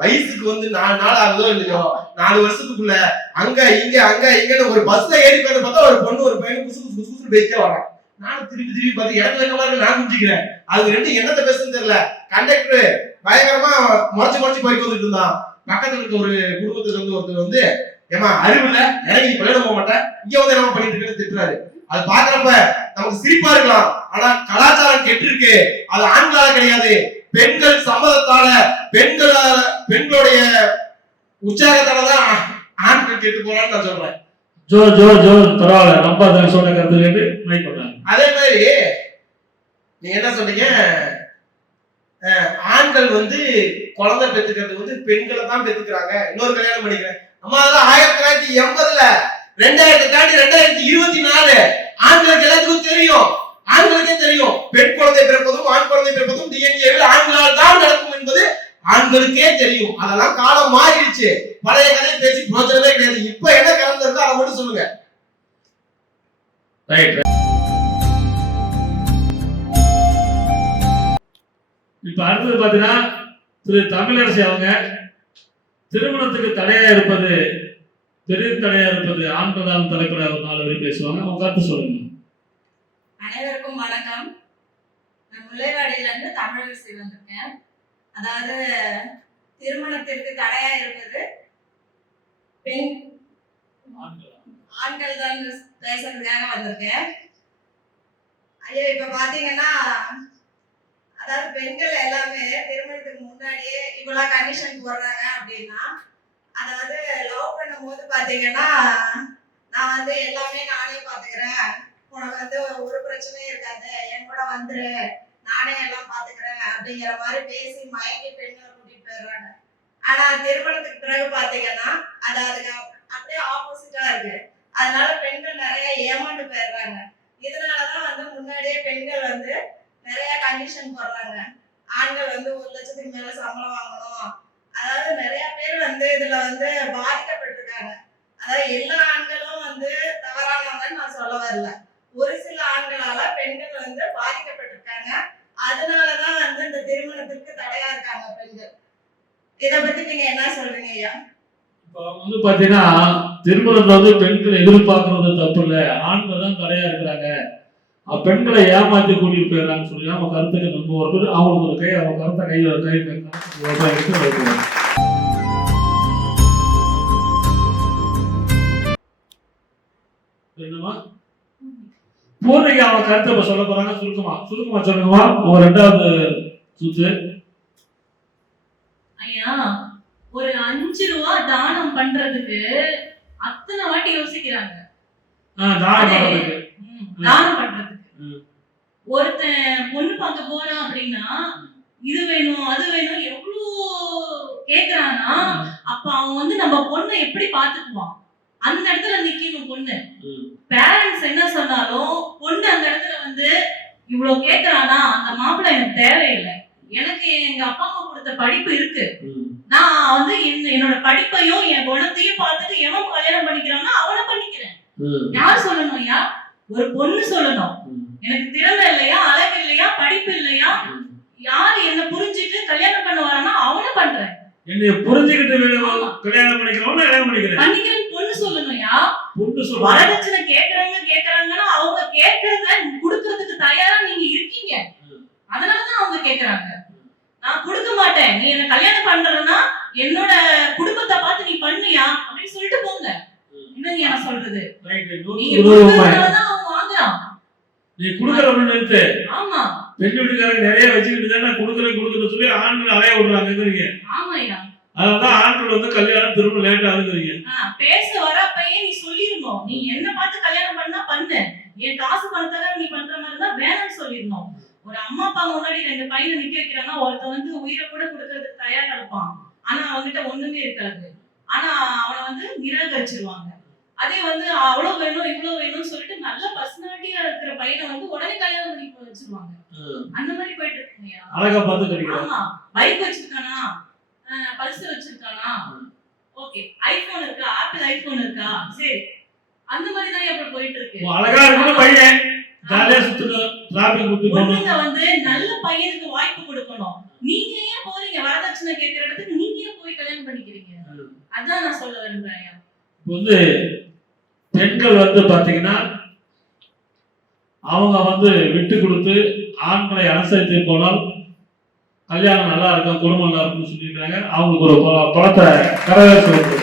வயசுக்கு 4 நாள் ஆகுதோ இல்லையோ 4 வருஷத்துக்குள்ள அங்க இங்கன்னு ஒரு பஸ்ல ஏறி போய் பார்த்தா ஒரு பொண்ணு ஒரு பையன் குசு பேசிட்டே வரான். நானும் திருப்பி பார்த்து எனக்கு வைக்கமா இருக்கு, நான் குடிக்கிறேன். அது ரெண்டு என்னத்தை பேசுன்னு தெரியல. கண்டக்டர் பயங்கரமா முறைச்சு போயிட்டு வந்துட்டு இருந்தான். பக்கத்துல இருக்க ஒரு குடும்பத்துல ஒருத்தர் ஏமா அறிவு இல்ல, எனக்கு நீ கல்யாணம் போக மாட்டேன், இங்க என்ன பண்ணிட்டு இருக்கேன்னு திட்டுறாரு. அது பாக்குறப்ப நமக்கு சிரிப்பா இருக்கலாம், ஆனா கலாச்சாரம் கெட்டு இருக்கு. அது ஆண்களால கிடையாது, பெண்கள் சம்மதத்தால பெண்களுடைய உற்சாகத்தாலதான் ஆண்கள் கெட்டு போறான்னு நான் சொல்றேன். பரவாயில்ல, நம்ம சொன்ன கருத்து கேட்டு மைக் பண்ணாங்க. அதே மாதிரி நீங்க என்ன சொன்னீங்க, ஆண்கள் குழந்தை பெத்துக்கிறது பெண்களை தான் பெத்துக்கிறாங்க, இன்னொரு கல்யாணம் பண்ணிக்கிறேன். அம்மா அதெல்லாம் 1980ல 2000 தாண்டி 2024 ஆண்களுக்கு எல்லாத்துக்கும் தெரியும். ஆண்களுக்கே தெரியும் பெண் குழந்தை பிறப்பதும் ஆண் குழந்தை பிறப்பதும் DNA ஆண்களுக்கே தெரியும். அதெல்லாம் காலம் மாறிடுச்சு. பழைய கதையை பேசி பிரோஜனமே கிடையாது. இப்ப என்ன கலந்துருக்கோ அதை மட்டும் சொல்லுங்க. ரைட். இப்ப அடுத்தது பாத்தீங்கன்னா திரு தமிழரசி அவங்க திருமணத்துக்கு தடையா இருப்பது பெரிய தடையா இருப்பது ஆண்கள் தான் தலைப்பட ஒரு 4 வரி பேசுவாங்க. அவங்க கருத்து சொல்லுங்க. அனைவருக்கும் வணக்கம். நான் முல்லைவாடியில இருந்து தமிழரசி வந்திருக்கேன். அதாவது திருமணத்திற்கு தடையா இருப்பது பெண் ஆண்கள் தான் பேசுறதுக்காக வந்திருக்கேன். ஐயா இப்ப பாத்தீங்கன்னா அதாவது பெண்கள் எல்லாமே திருமணத்துக்கு முன்னாடியே இவ்வளவு கண்டிஷன் போடுறாங்க அப்படின்னா, அதாவது லவ் பண்ணும் போது பாத்தீங்கன்னா நான் வந்து எல்லாமே நானே பாத்துக்கிறேன், உனக்கு வந்து ஒரு பிரச்சனையும் இருக்காது, என் கூட வந்துரு, நானே எல்லாம் பாத்துக்கிறேன் அப்படிங்கிற மாதிரி பேசி மயக்கி பெண்களை கூட்டிட்டு போயிடுறாங்க. ஆனா திருமணத்துக்கு பிறகு பாத்தீங்கன்னா அது அதுக்கு அப்படியே ஆப்போசிட்டா இருக்கு. அதனால பெண்கள் நிறைய ஏமாந்து போயிடுறாங்க. இதனாலதான் வந்து முன்னாடியே பெண்கள் வந்து நிறைய கண்டிஷன் போடுறாங்க. ஆண்கள் வந்து 1 லட்சத்துக்கு மேல சம்பளம் வாங்கணும். அதாவது நிறைய பேர் வந்து இதுல வந்து பாதிக்கப்பட்டிருக்காங்க. அதாவது எல்லா ஆண்களும் வந்து தவறானவங்கன்னு நான் சொல்ல வரல. ஒரு சில ஆண்களால பெண்கள் வந்து பாதிக்கப்பட்டிருக்காங்க. அதனாலதான் வந்து இந்த திருமணத்திற்கு தடையா இருக்காங்க பெண்கள். இத பத்தி நீங்க என்ன சொல்றீங்க ஐயா? இப்போ வந்து பாத்தீங்கன்னா திருமணத்துல வந்து பெண்கள் எதிர்பார்க்கறது தப்பு இல்லை, ஆண்கள் தான் தடையா இருக்கிறாங்க, பெண்களை ஏமாத்தி கூட்டிட்டு போயிடறாங்கன்னு சொல்லி அவங்க கருத்துக்கு நம்ம ஒரு அவங்களுக்கு ஒரு அவங்க கருத்தை கையில் என்னமா பூர்ணிகா அவங்க கருத்தை இப்ப சொல்ல போறாங்க. சுருக்கமா சொல்லுங்கம்மா. உங்க 2வது சுத்து. ஐயா ஒரு 5 ரூபா தானம் பண்றதுக்கு அத்தனை வாட்டி யோசிக்கிறாங்க. தானம் பண்றதுக்கு ஒருத்தன் பொண்ணு பார்க்க போறான் அப்படின்னா இது வேணும் அது வேணும் எவ்வளவு கேக்குறான்னா, அப்ப அவன் வந்து நம்ம பொண்ணை எப்படி பாத்துக்குவான்? அந்த இடத்துல நிக்கணும் பொண்ணு. பேரண்ட்ஸ் என்ன சொன்னாலும் பொண்ணு அந்த இடத்துல வந்து இவ்வளவு கேக்குறானா, அந்த மாப்பிள்ளை எனக்கு தேவையில்லை, எனக்கு எங்க அப்பா அம்மா கொடுத்த படிப்பு இருக்கு, நான் வந்து என்னோட படிப்பையும் என் குணத்தையும் பார்த்துட்டு எவன் கல்யாணம் பண்ணிக்கிறான்னா அவனை பண்ணிக்கிறேன். யார் சொல்லணும் ஐயா? ஒரு பொண்ணு சொல்லணும். எனக்கு திறமை இல்லையா, அழகு இல்லையா, படிப்பு இல்லையா, யாரு என்ன புரிஞ்சுட்டு கல்யாணம் பண்ண வரானா அவனை பண்றேன். என்னைய புரிஞ்சுக்கிட்டு கல்யாணம் பண்ணிக்கிறேன் பொண்ணு சொல்லணும்யா. பொண்ணு சொல்ல வரதட்சணை கேக்குறாங்கன்னா அவங்க கேட்கறத கொடுக்கறதுக்கு தயாரா நீங்க இருக்கீங்க, அதனாலதான் அவங்க கேக்குறாங்க. நான் கொடுக்க மாட்டேன், நீ என்ன கல்யாணம் பண்றதுன்னா என்னோட குடும்பத்தை பார்த்து நீ பண்ணுயா அப்படின்னு சொல்லிட்டு போங்க. என்ன நான் சொல்றது? நீங்க கொடுக்கறதுனாலதான் அவங்க வாங்குறான். நீ குடுக்கறவன்னு நிறுத்து. ஆமா, பெண் வீட்டுக்காரங்க நிறைய வச்சுக்கிட்டு தானே கொடுக்குறேன்னு சொல்லி ஆண்கள் அலைய விடுறாங்க. ஆமாய்யா. அதனாலதான் ஆண்கள் வந்து கல்யாணம் திரும்ப லேட் ஆகுதுங்க. பேச வரப்பயே நீ சொல்லிருந்தோம், நீ என்ன பார்த்து கல்யாணம் பண்ணா பண்ணு, என் காசு பணத்தை நீ பண்ற மாதிரி தான் வேணும்னு சொல்லிருந்தோம். ஒரு அம்மா அப்பா முன்னாடி 2 பையனை நிக்க வைக்கிறாங்கன்னா ஒருத்த வந்து உயிரை கூட கொடுக்கறதுக்கு தயாரா இருப்பான், ஆனா அவன்கிட்ட ஒண்ணுமே இருக்காது, ஆனா அவனை வந்து நிராகரிச்சிருவாங்க. அதே வந்து அவ்வளவு வேணும் இவ்வளவு வேணும்னு சொல்லிட்டு நல்ல பர்சனாலிட்டியா இருக்கிற பையனை வந்து உடனே கல்யாணம் பண்ணி வச்சிருவாங்க. அந்த மாதிரி போயிட்டு இருக்குங்க. அழகா பார்த்து கிடைக்கும். ஆமா, பைக் வச்சிருக்கானா, பல்சர் வச்சிருக்கானா, ஓகே, ஐபோன் இருக்கா, ஆப்பிள் ஐபோன் இருக்கா, சரி, அந்த மாதிரி தான் இப்ப போயிட்டு இருக்கு. அழகா இருக்கிற பையன் ஜாலியா சுத்துங்க, டிராபிக் விட்டு பொண்ணுங்க வந்து நல்ல பையனுக்கு வாய்ப்பு கொடுக்கணும். நீங்க ஏன் போறீங்க வரதட்சணை கேட்கிற இடத்துக்கு, நீங்க ஏன் போய் கல்யாணம் பண்ணிக்கிறீங்க? அதான் நான் சொல்ல விரும்புறேன். வந்து பெண்கள் வந்து பாத்தீங்கன்னா அவங்க வந்து விட்டு கொடுத்து ஆண்களை அனுசரித்து போனால் கல்யாணம் நல்லா இருக்கும், குடும்பம் நல்லா இருக்கும்னு சொல்லியிருக்காங்க. அவங்களுக்கு ஒரு பழத்தை கரவேற்று.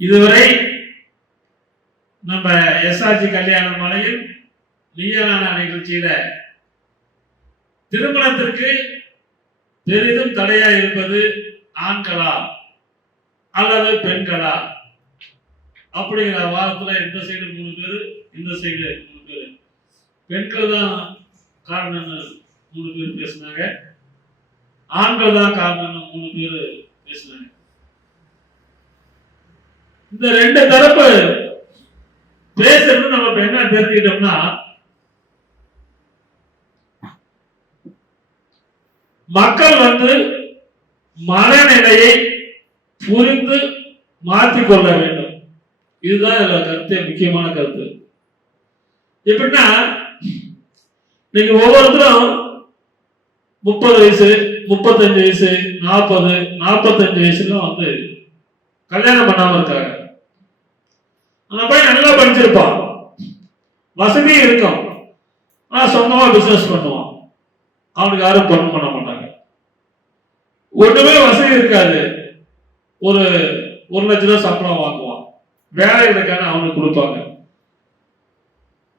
இதுவரை நம்ம எஸ்ஆர்ஜி கல்யாண மாலையில் நீயானா நிகழ்ச்சியில திருமணத்திற்கு பெரிதும் தடையா இருப்பது ஆண்களா அல்லது பெண்களா அப்படிங்கிற வாரத்துல இந்த சைடு 3 பேர், இந்த சைடு 3 பேர், பெண்கள் தான் காரணம்னு 3 பேர் பேசினாங்க, ஆண்கள் தான் காரணம்னு 3 பேர் பேசினாங்க. இந்த ரெண்டு தரப்பு பேசுறது நம்ம என்ன தெரிஞ்சுக்கிட்டோம்னா, மக்கள் மனநிலையை புரிந்து மாற்றிக்கொள்ள வேண்டும். இதுதான் இதுல கருத்து, முக்கியமான கருத்து. எப்படின்னா, நீங்க ஒவ்வொருத்தரும் 30 வயசு, 35 வயசு, 40, 45 வயசுல கல்யாணம் பண்ணாம இருக்காங்க. அந்த பையன் நல்லா படிச்சிருப்பான், வசதி இருக்கும், ஆனா சொந்தமா பிசினஸ் பண்ணுவான். அவனுக்கு யாரும் பொண்ணு பண்ண மாட்டாங்க. ஒண்ணுமே வசதி இருக்காது, ஒரு 1 லட்சம் ரூபாய் சம்பளம் வாங்குவான், வேலை இருக்கான அவனுக்கு கொடுப்பாங்க.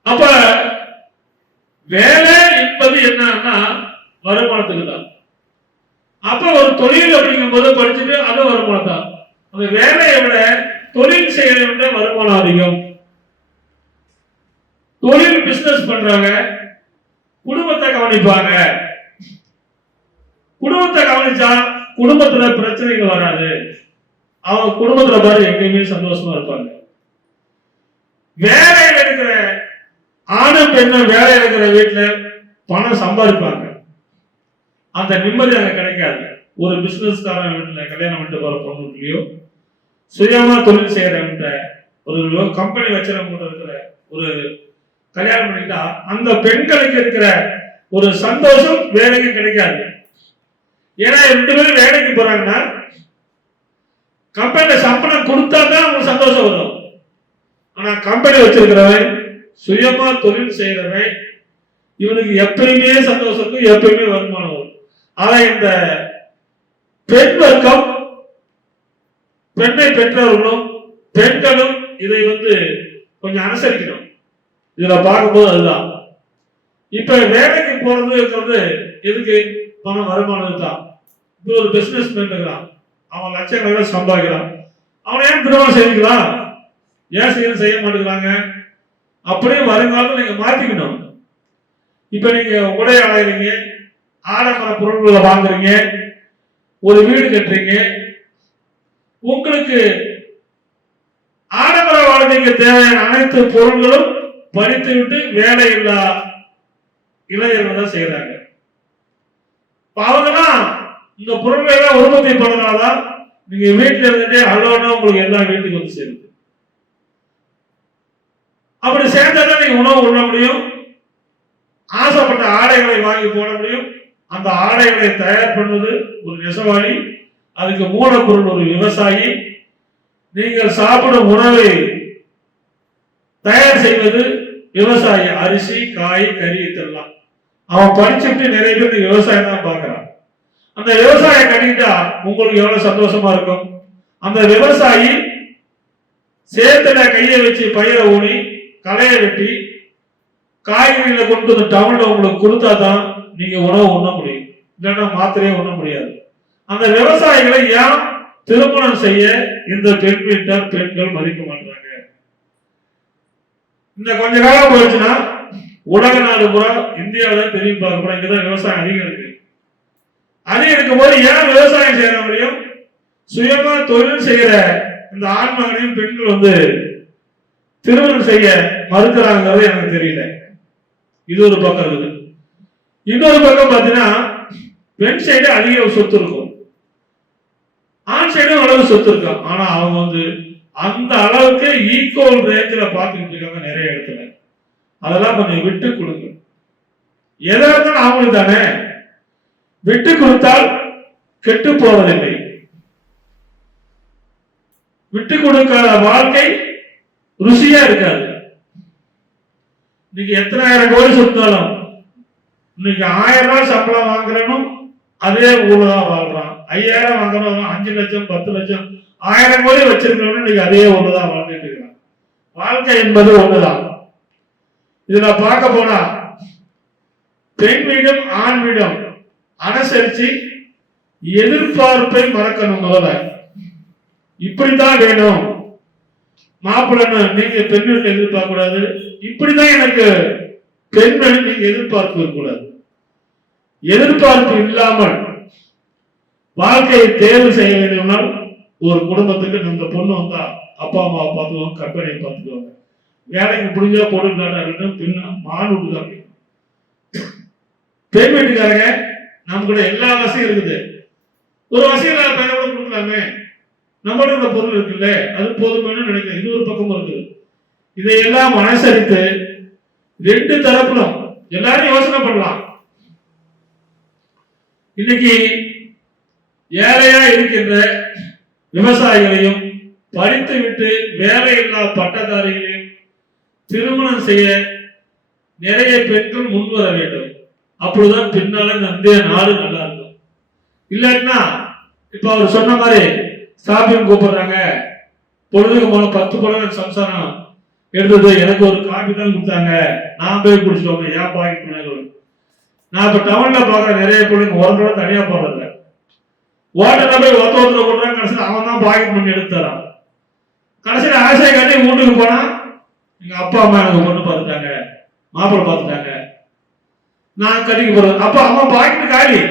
அப்ப வேலை என்பது என்னன்னா வருமானத்துக்கு தான். அப்ப ஒரு தொழில் அப்படிங்கும் போது படிச்சுட்டு அது வருமானம் தான். அந்த வேலையை விட தொழில் செய்யறதை விட வருமானம் அதிகம். தொழில் பிசினஸ் பண்றாங்க, குடும்பத்தை கவனிப்பாங்க. குடும்பத்தை கவனிச்சா குடும்பத்துல பிரச்சனைகள் வராது. அவங்க குடும்பத்துல பாரு எங்கேயுமே சந்தோஷமா இருப்பாங்க. வேலையில் இருக்கிற ஆணும் பெண்ணும் வேலையில் இருக்கிற வீட்டுல பணம் சம்பாதிப்பாங்க, அந்த நிம்மதி அங்க கிடைக்காது. ஒரு பிசினஸ்காரன் வீட்டுல கல்யாணம் பண்ணிட்டு போற பொண்ணுலையோ, சுயமா தொழில் செய்யறவங்க, ஒரு கம்பெனி வச்சிருக்க இருக்கிற ஒரு கல்யாணம் பண்ணிட்டா அந்த பெண்களுக்கு இருக்கிற ஒரு சந்தோஷம் வேலைக்கு கிடைக்காது. ஏன்னா 2 பேரும் வேலைக்கு போறாங்கன்னா கம்பெனில சம்பளம் கொடுத்தா தான் அவங்களுக்கு சந்தோஷம் வரும். ஆனா கம்பெனி வச்சிருக்கிறவன், சுயமா தொழில் செய்யறவன், இவனுக்கு எப்பயுமே சந்தோஷம் இருக்கும், எப்பயுமே வருமானம் வரும். ஆனா இந்த பெண் வர்க்கம், பெண்ணை பெற்றவர்களும் பெண்களும் இதை கொஞ்சம் அனுசரிக்கணும். இதுல பார்க்கும்போது அதுதான். இப்ப வேலைக்கு போறது எதுக்கு? பணம், வருமானம் தான். இப்ப ஒரு பிசினஸ் மேன் இருக்கிறான், அவன் லட்சக்கணக்கில் சம்பாதிக்கிறான். அவனை ஏன் திருமணம் செய்யலாம்? ஏன் செய்ய மாட்டேங்கிறாங்க? அப்படியே வருங்காலத்தில் நீங்க மாத்திக்கணும். இப்ப நீங்க உடை அடைகிறீங்க, ஆடம்பர பொருட்களை வாங்குறீங்க, ஒரு வீடு கட்டுறீங்க, உங்களுக்கு ஆடம்பர வாழ்க்கைக்கு தேவையான அனைத்து பொருட்களும் படித்து விட்டு வேலை இல்லா இளைஞர்கள் தான் செய்யறாங்க. அவங்கதான் இந்த பொருட்களை எல்லாம் உற்பத்தி பண்ணனால்தான் நீங்க வீட்டுல இருந்துட்டே அலோனா உங்களுக்கு எல்லா வீட்டுக்கு சேருது. அப்படி சேர்ந்தாதான் நீங்க உணவு உண்ண முடியும், ஆசைப்பட்ட ஆடைகளை வாங்கி போட முடியும். அந்த ஆடைகளை தயார் பண்ணுவது ஒரு நெசவாளி, அதுக்கு மூலப்பொருள் ஒரு விவசாயி, நீங்கள் சாப்பிடும் உணவை தயார் செய்வது விவசாயி, அரிசி, காய், கறி இதெல்லாம். அவன் படிச்சுட்டு நிறைய பேர் விவசாயம் தான் பார்க்கிறான். அந்த விவசாயம் கட்டிக்கிட்டா உங்களுக்கு எவ்வளவு சந்தோஷமா இருக்கும். அந்த விவசாயி சேத்துல கையை வச்சு பயிரை ஊனி களையை வெட்டி காய்கறிகளை கொண்டு வந்து டவுன்ல உங்களுக்கு கொடுத்தா தான் நீங்க உணவு உண்ண முடியும், இல்லைன்னா மாத்திரையே உண்ண முடியாது. அந்த விவசாயிகளை ஏன் திருமணம் செய்ய இந்த பெண் வீட்டார் பெண்கள் மதிக்க மாட்டாங்க? இந்த கொஞ்ச காலம் போயிடுச்சுன்னா உலக நாடு பூரா இந்தியாவில தெரியும் பார்க்க போறோம், இங்கதான் விவசாயம் அதிகம் இருக்கு. அதிகம் இருக்கும் போது ஏன் விவசாயம் செய்யறவங்களையும் சுயமா தொழில் செய்யற இந்த ஆண்மகனையும் பெண்கள் திருமணம் செய்ய மறுக்கிறாங்கிறது எனக்கு தெரியல. இது ஒரு பக்கம் இருக்குது. இன்னொரு பக்கம் பாத்தீங்கன்னா பெண் சைடு அதிக சொத்து இருக்கும், ஆண் சைடும் அளவு சொத்து இருக்கும். ஆனா அவங்க அந்த அளவுக்கு ஈக்குவல் ரேஞ்சில் பார்த்துக்கிட்டு இருக்காங்க நிறைய இடத்துல. அதெல்லாம் கொஞ்சம் விட்டு கொடுங்க. எதா இருந்தாலும் அவங்களுக்கு தானே, விட்டு கொடுத்தால் கெட்டு போவதில்லை. விட்டு கொடுக்காத வாழ்க்கை ருசியா இருக்காது. இன்னைக்கு எத்தனை ஆயிரம் கோடி சொத்தாலும் இன்னைக்கு 1000 ரூபாய் சம்பளம் வாங்குறனும் அதே ஊழதான் வாழ்றான். 5000 வாங்குறவங்க 5 லட்சம் 10 லட்சம் 1000 கோடி வச்சிருக்கிறவங்க இன்னைக்கு அதே ஊழதான் வாழ்ந்துட்டு இருக்கிறான். வாழ்க்கை என்பது ஒண்ணுதான். இதுல பார்க்க போனா பெண் வீடும் ஆண் வீடும் அனுசரிச்சு எதிர்பார்ப்பை மறக்கணும். முதல்ல இப்படித்தான் வேணும் மாப்பிள்ளை, நீங்க பெண் வீட்டில் எதிர்பார்க்க கூடாது. இப்படிதான் எனக்கு பெண்கள் நீங்க எதிர்பார்க்க கூடாது. எதிர்பார்ப்பு இல்லாமல் வாழ்க்கையை தேர்வு செய்ய வேண்டும்னால் ஒரு குடும்பத்துக்கு இந்த பொண்ணு வந்தா அப்பா அம்மாவை பார்த்துக்குவாங்க, கற்பனையை பார்த்துக்குவாங்க. வேலைக்கு முடிஞ்சா போட்டுக்கிட்டாங்க, பின்ன மான் விட்டுக்காங்க. பெண் வீட்டுக்காரங்க நம்ம கூட எல்லா வசதியும் இருக்குது, ஒரு வசதியில் பையனை கூட கொடுக்கலாமே, நம்மளோட இந்த பொருள் இருக்குல்ல அது போதுமான நினைக்கிறேன். இது ஒரு பக்கம் இருக்குது. இதையெல்லாம் அனுசரித்து ரெண்டு தரப்பிலும் எல்லாரும் யோசனை பண்ணலாம். இன்னைக்கு ஏழையா இருக்கின்ற விவசாயிகளையும் படித்து விட்டு வேலையில்லா பட்டதாரிகளையும் திருமணம் செய்ய நிறைய பெண்கள் முன்வர வேண்டும். அப்பொழுதுதான் பின்னால இந்த நாடு நல்லா இருக்கும். இல்லாட்டினா இப்ப அவர் சொன்ன மாதிரி சாப்பியம் கூப்பிடுறாங்க, பொழுதுக்கு போன 10 படம் சம்சாரம் எடுத்தது, எனக்கு ஒரு காப்பி தான் கொடுத்தாங்க, நான் போய் குடிச்சிட்டோங்க, ஏன் பாக்கெட் பண்ண. நான் இப்ப டவுன்ல பாக்குற நிறைய பிள்ளைங்க ஒரு படம் தனியா போடுறதில்ல, ஓட்டல போய் ஒருத்தர் போடுறாங்க, கடைசியில் அவன் தான் பாக்கெட் பண்ணி எடுத்து தரான். கடைசியில் ஆசையை காட்டி வீட்டுக்கு போனா எங்க அப்பா அம்மா எனக்கு பொண்ணு பார்த்துட்டாங்க, மாப்பிள்ளை பார்த்துட்டாங்க, நான் கட்டிக்கு போறது. அப்ப அம்மா பாக்கெட் காலி.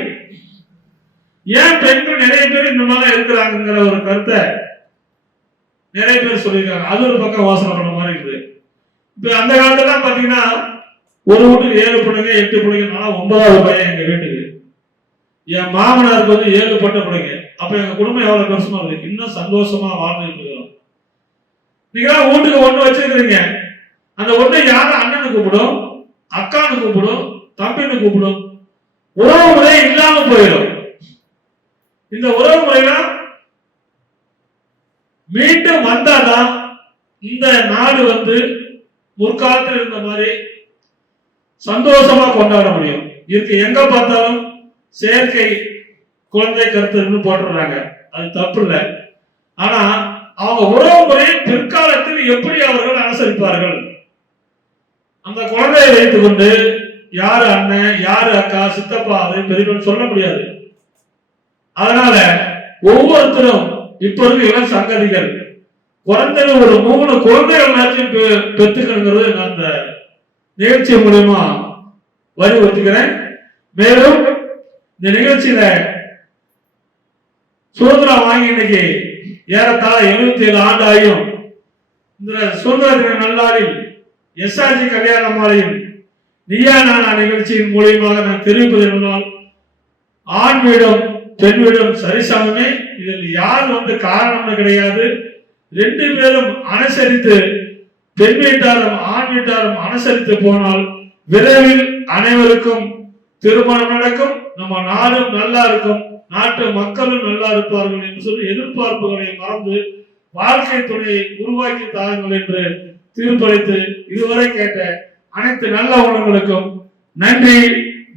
ஏன் பெண்கள் நிறைய பேர் இந்த மாதிரி இருக்கிறாங்கிற ஒரு கருத்தை நிறைய பேர் சொல்லியிருக்காங்க. அது ஒரு பக்கம் வாசனை பண்ண மாதிரி இருக்குது. இப்ப அந்த காலத்துல பாத்தீங்கன்னா ஒரு வீட்டுக்கு 7 பிள்ளைங்க 8 பிள்ளைங்க, நான் 9வது பையன் எங்க வீட்டுக்கு. என் மாமனாருக்கு வந்து 7 பட்ட பிள்ளைங்க. அப்ப எங்க குடும்பம் எவ்வளவு பெருசமா இருக்கு, இன்னும் சந்தோஷமா வாழ்ந்துட்டு இருக்கிறோம். நீங்க வீட்டுக்கு ஒண்ணு வச்சிருக்கிறீங்க, அந்த ஒண்ணு யாரும் அண்ணனு கூப்பிடும், அக்கானு கூப்பிடும், தம்பின்னு கூப்பிடும், உறவு முறை இல்லாம போயிடும். இந்த உறவு முறைகள் மீண்டும் வந்தாதான் இந்த நாடு வந்து முற்காலத்தில் இருந்த மாதிரி சந்தோஷமா கொண்டாட முடியும். இதுக்கு எங்க பார்த்தாலும் செயற்கை குழந்தை கருத்துன்னு போட்டுறாங்க, அது தப்பு இல்லை. ஆனா அவங்க உறவு முறை பிற்காலத்தில் எப்படி அவர்கள் அனுசரிப்பார்கள், அந்த குழந்தையை வைத்துக் கொண்டு யாரு அண்ணன் யாரு அக்கா சித்தப்பா அது பெரியவன் சொல்ல முடியாது. அதனால ஒவ்வொருத்தரும் இப்ப இருக்க இளம் சங்கதிகள் குறைந்தது ஒரு 3 குழந்தைகள் பெற்றுக்கிறது நான் இந்த நிகழ்ச்சி மூலமா வலியுறுத்துகிறேன். மேலும் இந்த நிகழ்ச்சியில சுதந்திரம் வாங்கி இன்னைக்கு ஏறத்தாழ 77 ஆண்டு ஆகியும் இந்த சுதந்திர தின நல்லாளில் எஸ்ஆர்ஜி கல்யாண மாலையில் நீயா நானா நிகழ்ச்சியின் மூலியமாக நான் தெரிவிப்பது என்றால், ஆண் வீடும் பெண் வீடும் சரிசமமே, இதில் யார் வந்து காரணம்னு கிடையாது. 2 பேரும் அனுசரித்து, பெண் வீட்டாரும் ஆண் வீட்டாரும் அனுசரித்து போனால் விரைவில் அனைவருக்கும் திருமணம் நடக்கும், நம்ம நாடும் நல்லா இருக்கும், நாட்டு மக்களும் நல்லா இருப்பார்கள் என்று சொல்லி எதிர்பார்ப்புகளை மறந்து வாழ்க்கை துணையை உருவாக்கி தாருங்கள் என்று தீர்ப்பளித்து இதுவரை கேட்ட அனைத்து நல்ல உள்ளங்களுக்கும் நன்றி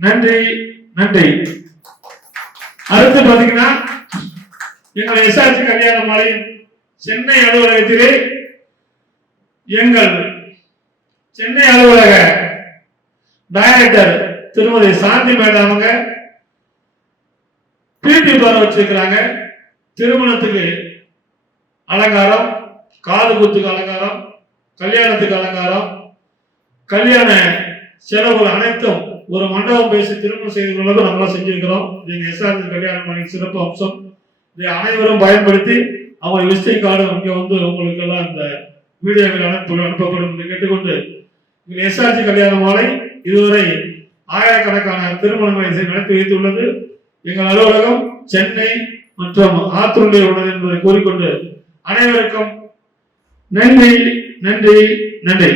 நன்றி நன்றி. அடுத்து பாத்தீங்கன்னா எங்கள் எஸ்ஆர்ஜி கல்யாண மாலை சென்னை அலுவலகத்திலே எங்கள் சென்னை அலுவலக டைரக்டர் திருமதி சாந்தி மேடம் அவங்க பியூட்டி பார்லர் வச்சிருக்கிறாங்க. திருமணத்துக்கு அலங்காரம், காது குத்துக்கு அலங்காரம், கல்யாணத்துக்கு அலங்காரம், கல்யாண செலவு அனைத்தும் ஒரு மண்டபம் பேசி திருமணம் செய்து கொள்வதை நம்மளா செஞ்சிருக்கிறோம். இது எஸ்ஆர்ஜி கல்யாண மணி சிறப்பு அம்சம். இதை அனைவரும் பயன்படுத்தி அவங்க விசிட்டிங் கார்டு இங்க வந்து உங்களுக்கு எல்லாம் இந்த வீடியோவில் அனுப்பப்படும் என்று கேட்டுக்கொண்டு எஸ்ஆர்ஜி கல்யாண மாலை இதுவரை ஆயிரக்கணக்கான திருமணங்களை நடத்தி வைத்துள்ளது. எங்கள் அலுவலகம் சென்னை மற்றும் ஆத்தூரில் உள்ளது என்பதை கூறிக்கொண்டு அனைவருக்கும் நன்றி நன்றி நன்றி.